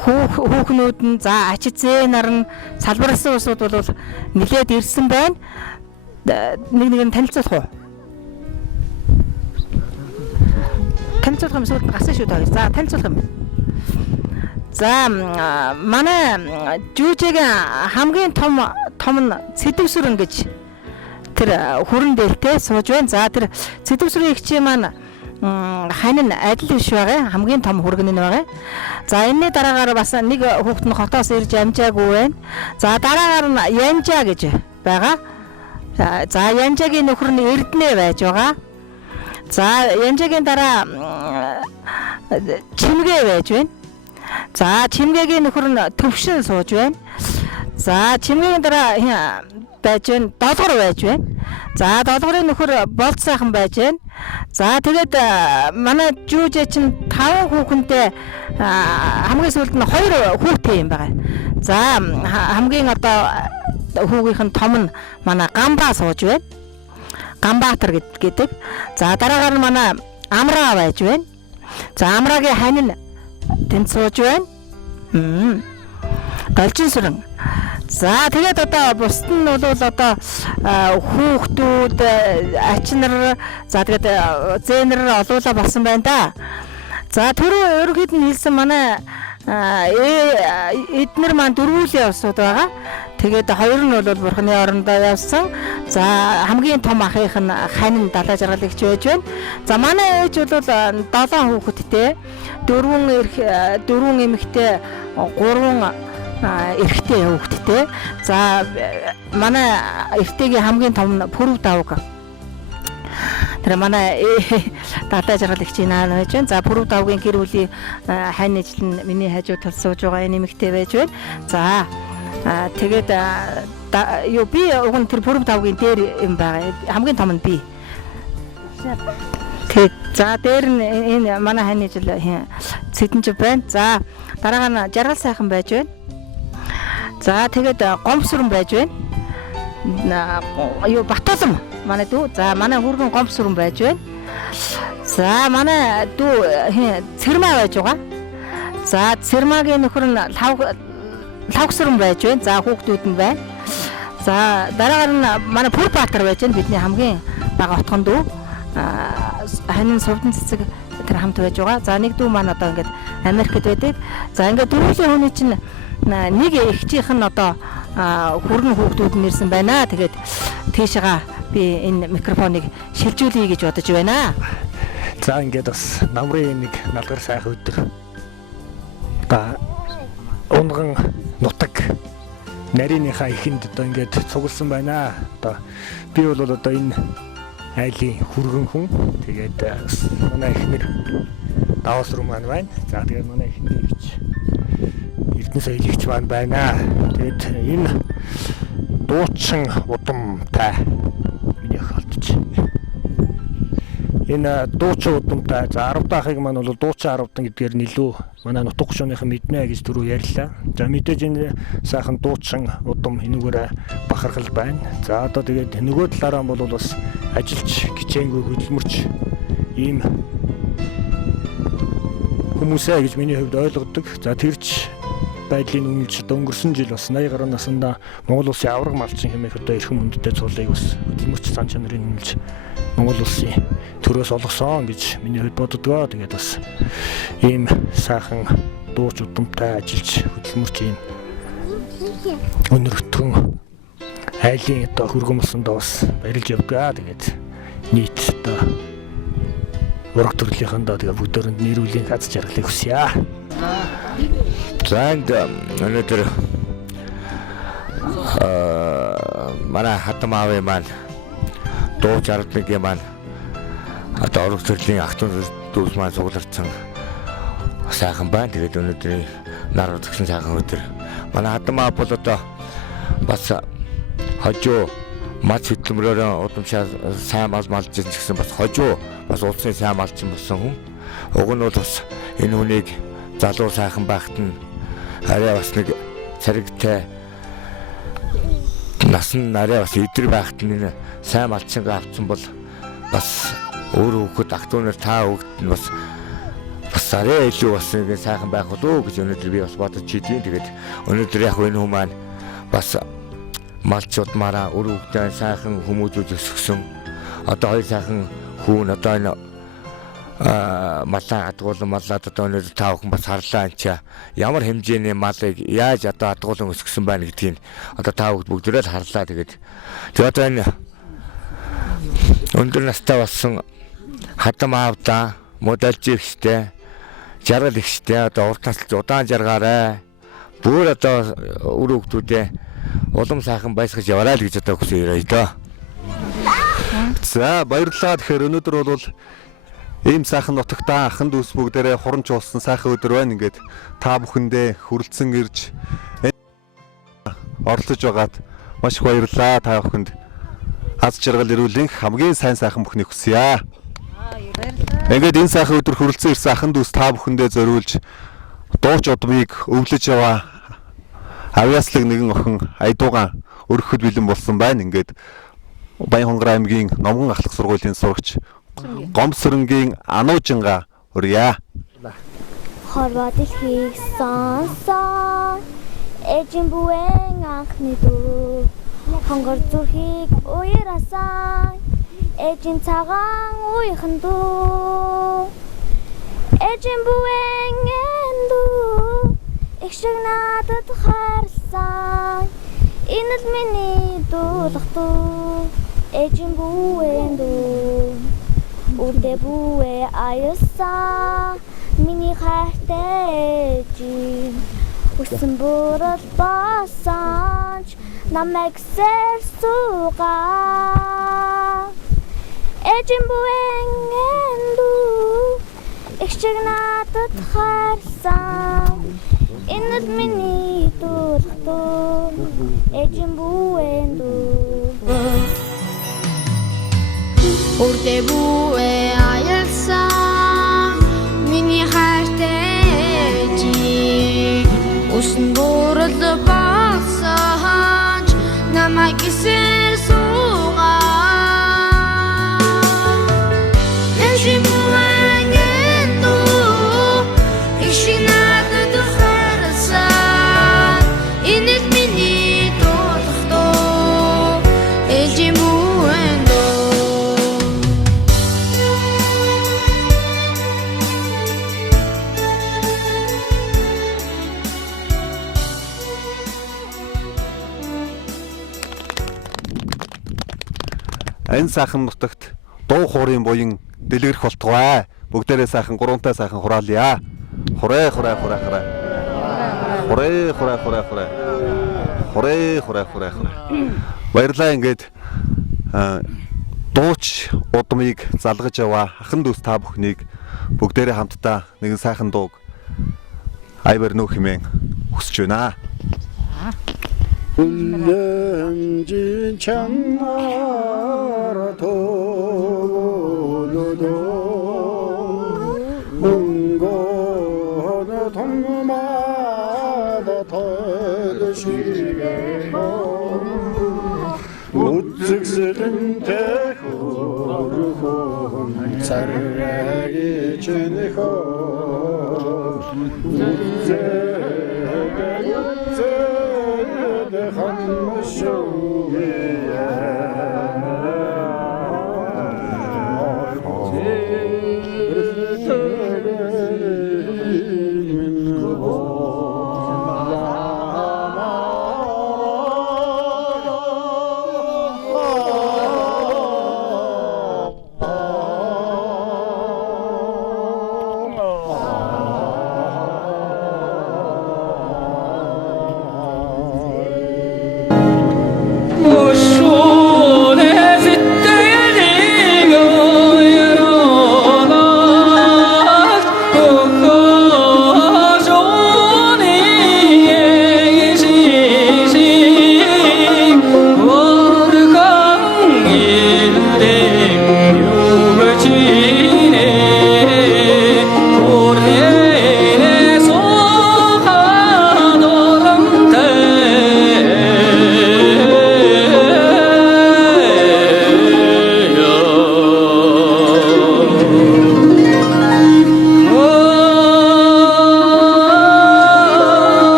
хүүхнүүд нь за ачизээ нар нь салбарсан усуд бол нилээд ирсэн байна. Нэг танилцуулах уу? Танилцуулах юм сүйд гасан шүү дээ. За танилцуулах юм. За манай жүжигийн хамгийн том нь Цэдэвсүрэн гэж тэр хүрэн дээлтэй сууж байна. За тэр Цэдэвсүрэн ихчээ маань хань нь адил биш байгаа. Хамгийн том хүргэн нь байгаа. За энэний дараагаар бас нэг хүүхэд нь хотоос ирж амжаагүй байна. За дараагаар нь Янжаа гэж байгаа. За Янжаагийн нөхөр нь Эрдэнэ байж байгаа. За Янжаагийн дараа Чимгээ байж байна. За Чимгээгийн нөхөр нь Төвшин сууж байна. За Чимгээгийн дараа байж байна. Долгор байж байна. За Долгорын нөхөр Болд сайхан байж байна. За тэгээд манай жүжиг чинь 5 хүүхэнтэй хамгийн сүүлд нь 2 хүүтэй юм байгаа. За хамгийн одоо хүүгийнх нь том нь манай Гамбаа сууж байна. Гамбаатар гэдэг. За дараагаар нь манай Амраа байж байна. За Амраагийн хань нь тэнд сууж байна. Голжинсүрэн. За тэгээд одоо бусд нь бол одоо хүүхдүүд, ачнар, за тэгээд зээнэр олуула болсон байна да. За түрүү ерөөд нь хэлсэн манай эднэр маань дөрвүүлээ явсууд байгаа. Тэгээд хоёр нь бол бурхны орондоо явсан. За хамгийн том ахийнх нь хань далай жаргалэгч байж байна. За манай ээж бол 7 хүүхэдтэй, 4 эмэгтэй, 3 эрэгтэй хүүхэдтэй. За манай эрэгтэйгийн хамгийн том нь Пүрэв давг. Тэр манай далай жаргалагчийн наан байж байна. За Пүрэв давгийн гэр бүлийн хань ижил нь миний хажуу талд сууж байгаа нэмэгтэй байж байна. За тэгээд би уг нь тэр Пүрэв давгийн дээр юм байгаа. Хамгийн том нь би. Тэгээд за дээр нь энэ манай хань ижил Цэдэнжив байна. За дараа нь Жаргал сайхан байж байна. За тэгээд Гомсүрэн байж байна. Батулам манай дүү. За манай хүргэн Гомсүрэн байж байна. За манай дүү Цэрмаа байж байгаа. За Цэрмаагийн нөхөр нь Лавгсүрэн байж байна. За хүүхдүүд нь байна. За дараагаар нь манай Пүрбаатар байж байна. Бидний хамгийн бага отхон дүү. Ханин Сувдан цэцэг тэр хамт байж байгаа. За нэг дүү маань одоо ингээд Америкт байдаг. За ингээд дөрвөлийн хүний чинь нэг ихчийнх нь одоо хүргэн хүүхдүүд нь ирсэн байна. Тэгээд тийшээгаа би энэ микрофоныг шилжүүлье гэж бодож байна. За ингээд бас намрын нэг налгар сайхан өдөр. Унган нутаг нарийнхаа ихэнд одоо ингээд цугласан байна. Одоо би бол одоо энэ айлын хүргэн хүн. Тэгээд манай эхнэр даваас руу маань байна. За тэгээд манай эхнэр ивч Эрдэнэ соёлогч маань байна. Тэгээд энэ дуучин удамтай миний охилтч. Энэ дуучин удамтай за 10 дахыг маань бол дуучин 10 гэдгээр нь илүү манай нутаг гушууныхан мэднэ гэж түрүү ярьлаа. За мэдээж энэ сайхан дуучин удам энүүгээр бахархал байна. За одоо тэгээд нөгөө талаараа бол бас ажилч хичээнгүй хөдөлмөрч ийм хүмүүсээ гэж миний хувьд ойлгодог. За тэрч байдлыг үнэлж одоо өнгөрсөн жил бас 80 гаруй наснда Монгол улсын авраг малчин хэмээх одоо эрхэм хүндтэй цуулыг бас хөдөлмөрч зан чанарыг үнэлж Монгол улсын төрөөс олгосон гэж миний хувьд боддгоо. Тэгээд бас ийм сайхан дууч удамтай ажиллаж хөдөлмөрч ийм өнөртгөн айлын одоо хөргөн болсондоо бас баярлж явдгаа. Тэгээд нийт одоо ураг төрлийнхөндөө тэгээд бүгдөөрэнд нэрүүлийн аз жаргалыг хүсье. За энд өнөөдөр манай хатам аавын маань дууч ардныгийн маань одоо ураг төрлийн ах トゥ дүүс маань цугларсан сайхан байна. Тэгээд өнөөдрийн нар үзсэн сайхан өдөр. Манай хатам аав бол одоо бас хожуу мац хөдөлмөрөөр удамшаа сайн малж гэсэн бас хожуу бас улсын сайн малчин болсон хүн. Уг нь бол бас энэ хүнийг залуу сайхан байхад нь арай бас нэг царигтай насан арай бас идэр байхад нь энэ сайн малчингаа авсан бол бас өөр хүүхэд ах トゥ нар та хүүхэд нь бас арай илүү бас ингэ сайхан байх болов уу гэж өнөөдөр би бас бодож идэв. Тэгээд өнөөдөр яг энэ хүмүүс маань бас малчууд мараа өөр хүүхдээ сайхан хүмүүжүүлж өсгсөн. Одоо хоёр сайхан хүүн одоо энэ малаа адгуулсан малаад одоо өнөөдөр та бүхэн бас харлаа анчаа ямар хэмжээний малыг яаж одоо адгуулсан өсгсөн байна гэдгийг одоо та бүгд бүгдээрээ л харлаа. Тэгээд одоо энэ өндөр настай болсон хатам аавда модалж ихтэй жаргал ихтэй одоо урт насч удаан жаргаарай бүр одоо үр хөвгтүүдээ улам сайхан баясгаж яваарай л гэж одоо хүсэе доо. За баярлалаа. Тэгэхээр өнөөдөр бол ийм сайхан нутагтаа ахын дүүс бүгдээрээ хуранч уулсан сайхан өдөр байна. Ингээд та бүхэндээ хүрэлцэн ирж оролцож байгаад маш их баярлалаа. Та бүхэнд аз жаргал ирүүлэн хамгийн сайн сайхан бүхнийг хүсье. Ингээд энэ сайхан өдөр хүрэлцэн ирсэн ахын дүүс та бүхэндээ зориулж дууч удмыг өвлөж яваа авьяаслаг нэгэн охин Айдуугаан өргөхөд бэлэн болсон байна. Ингээд Баянхонгор аймгийн Номгон ахлах сургуулийн сурагч Гомсөрөнгийн Ануужинга урья. Хорвоо дэлхийг сонсон эжин бүэн анхны дүү хонгор зүрхийг уярасан эжин цагаан уйхан дүү эжин бүэн дүү их шиг надад харсан энэ л миний дуулах дүү эжин бүэн дүү үрдэ бүэ аясан миний хайртай эжин үсэн бүрэл басанч намайг сэрсугаа эжин бүэн дүү их шиг надад харсан энэ л миний дуулах дүү эжин бүэн дүү үрдэ бүэ аясан миний хайртай эжин үсэн бүрэл басанч намайг сэрсугаа эжин бүэн дүү их шиг надад харсан энэ л миний дуулах дүү эжин бүэн дүү. Энэ сайхан нутагт дуу хуурын буян дэлгэрэх болтугай. Бүгдээрээ сайхан гуравтай сайхан хураалъя. Хурээ хурээ хурээ хурээ. Хурээ хурээ хурээ хурээ. Хурээ хурээ хурээ хурээ. Баярлалаа. Ингээд дууч удмыг залгаж яваа ахын дүүс та бүхнийг бүгдээрээ хамтдаа нэгэн сайхан дууг айвар нөх хэмээн хүсэж байна. Үлэмжин чанара тоолодо мөнгөно томмада тоолшигэмо үзэгсэлэнтэй хөрхөн царайгичнэхо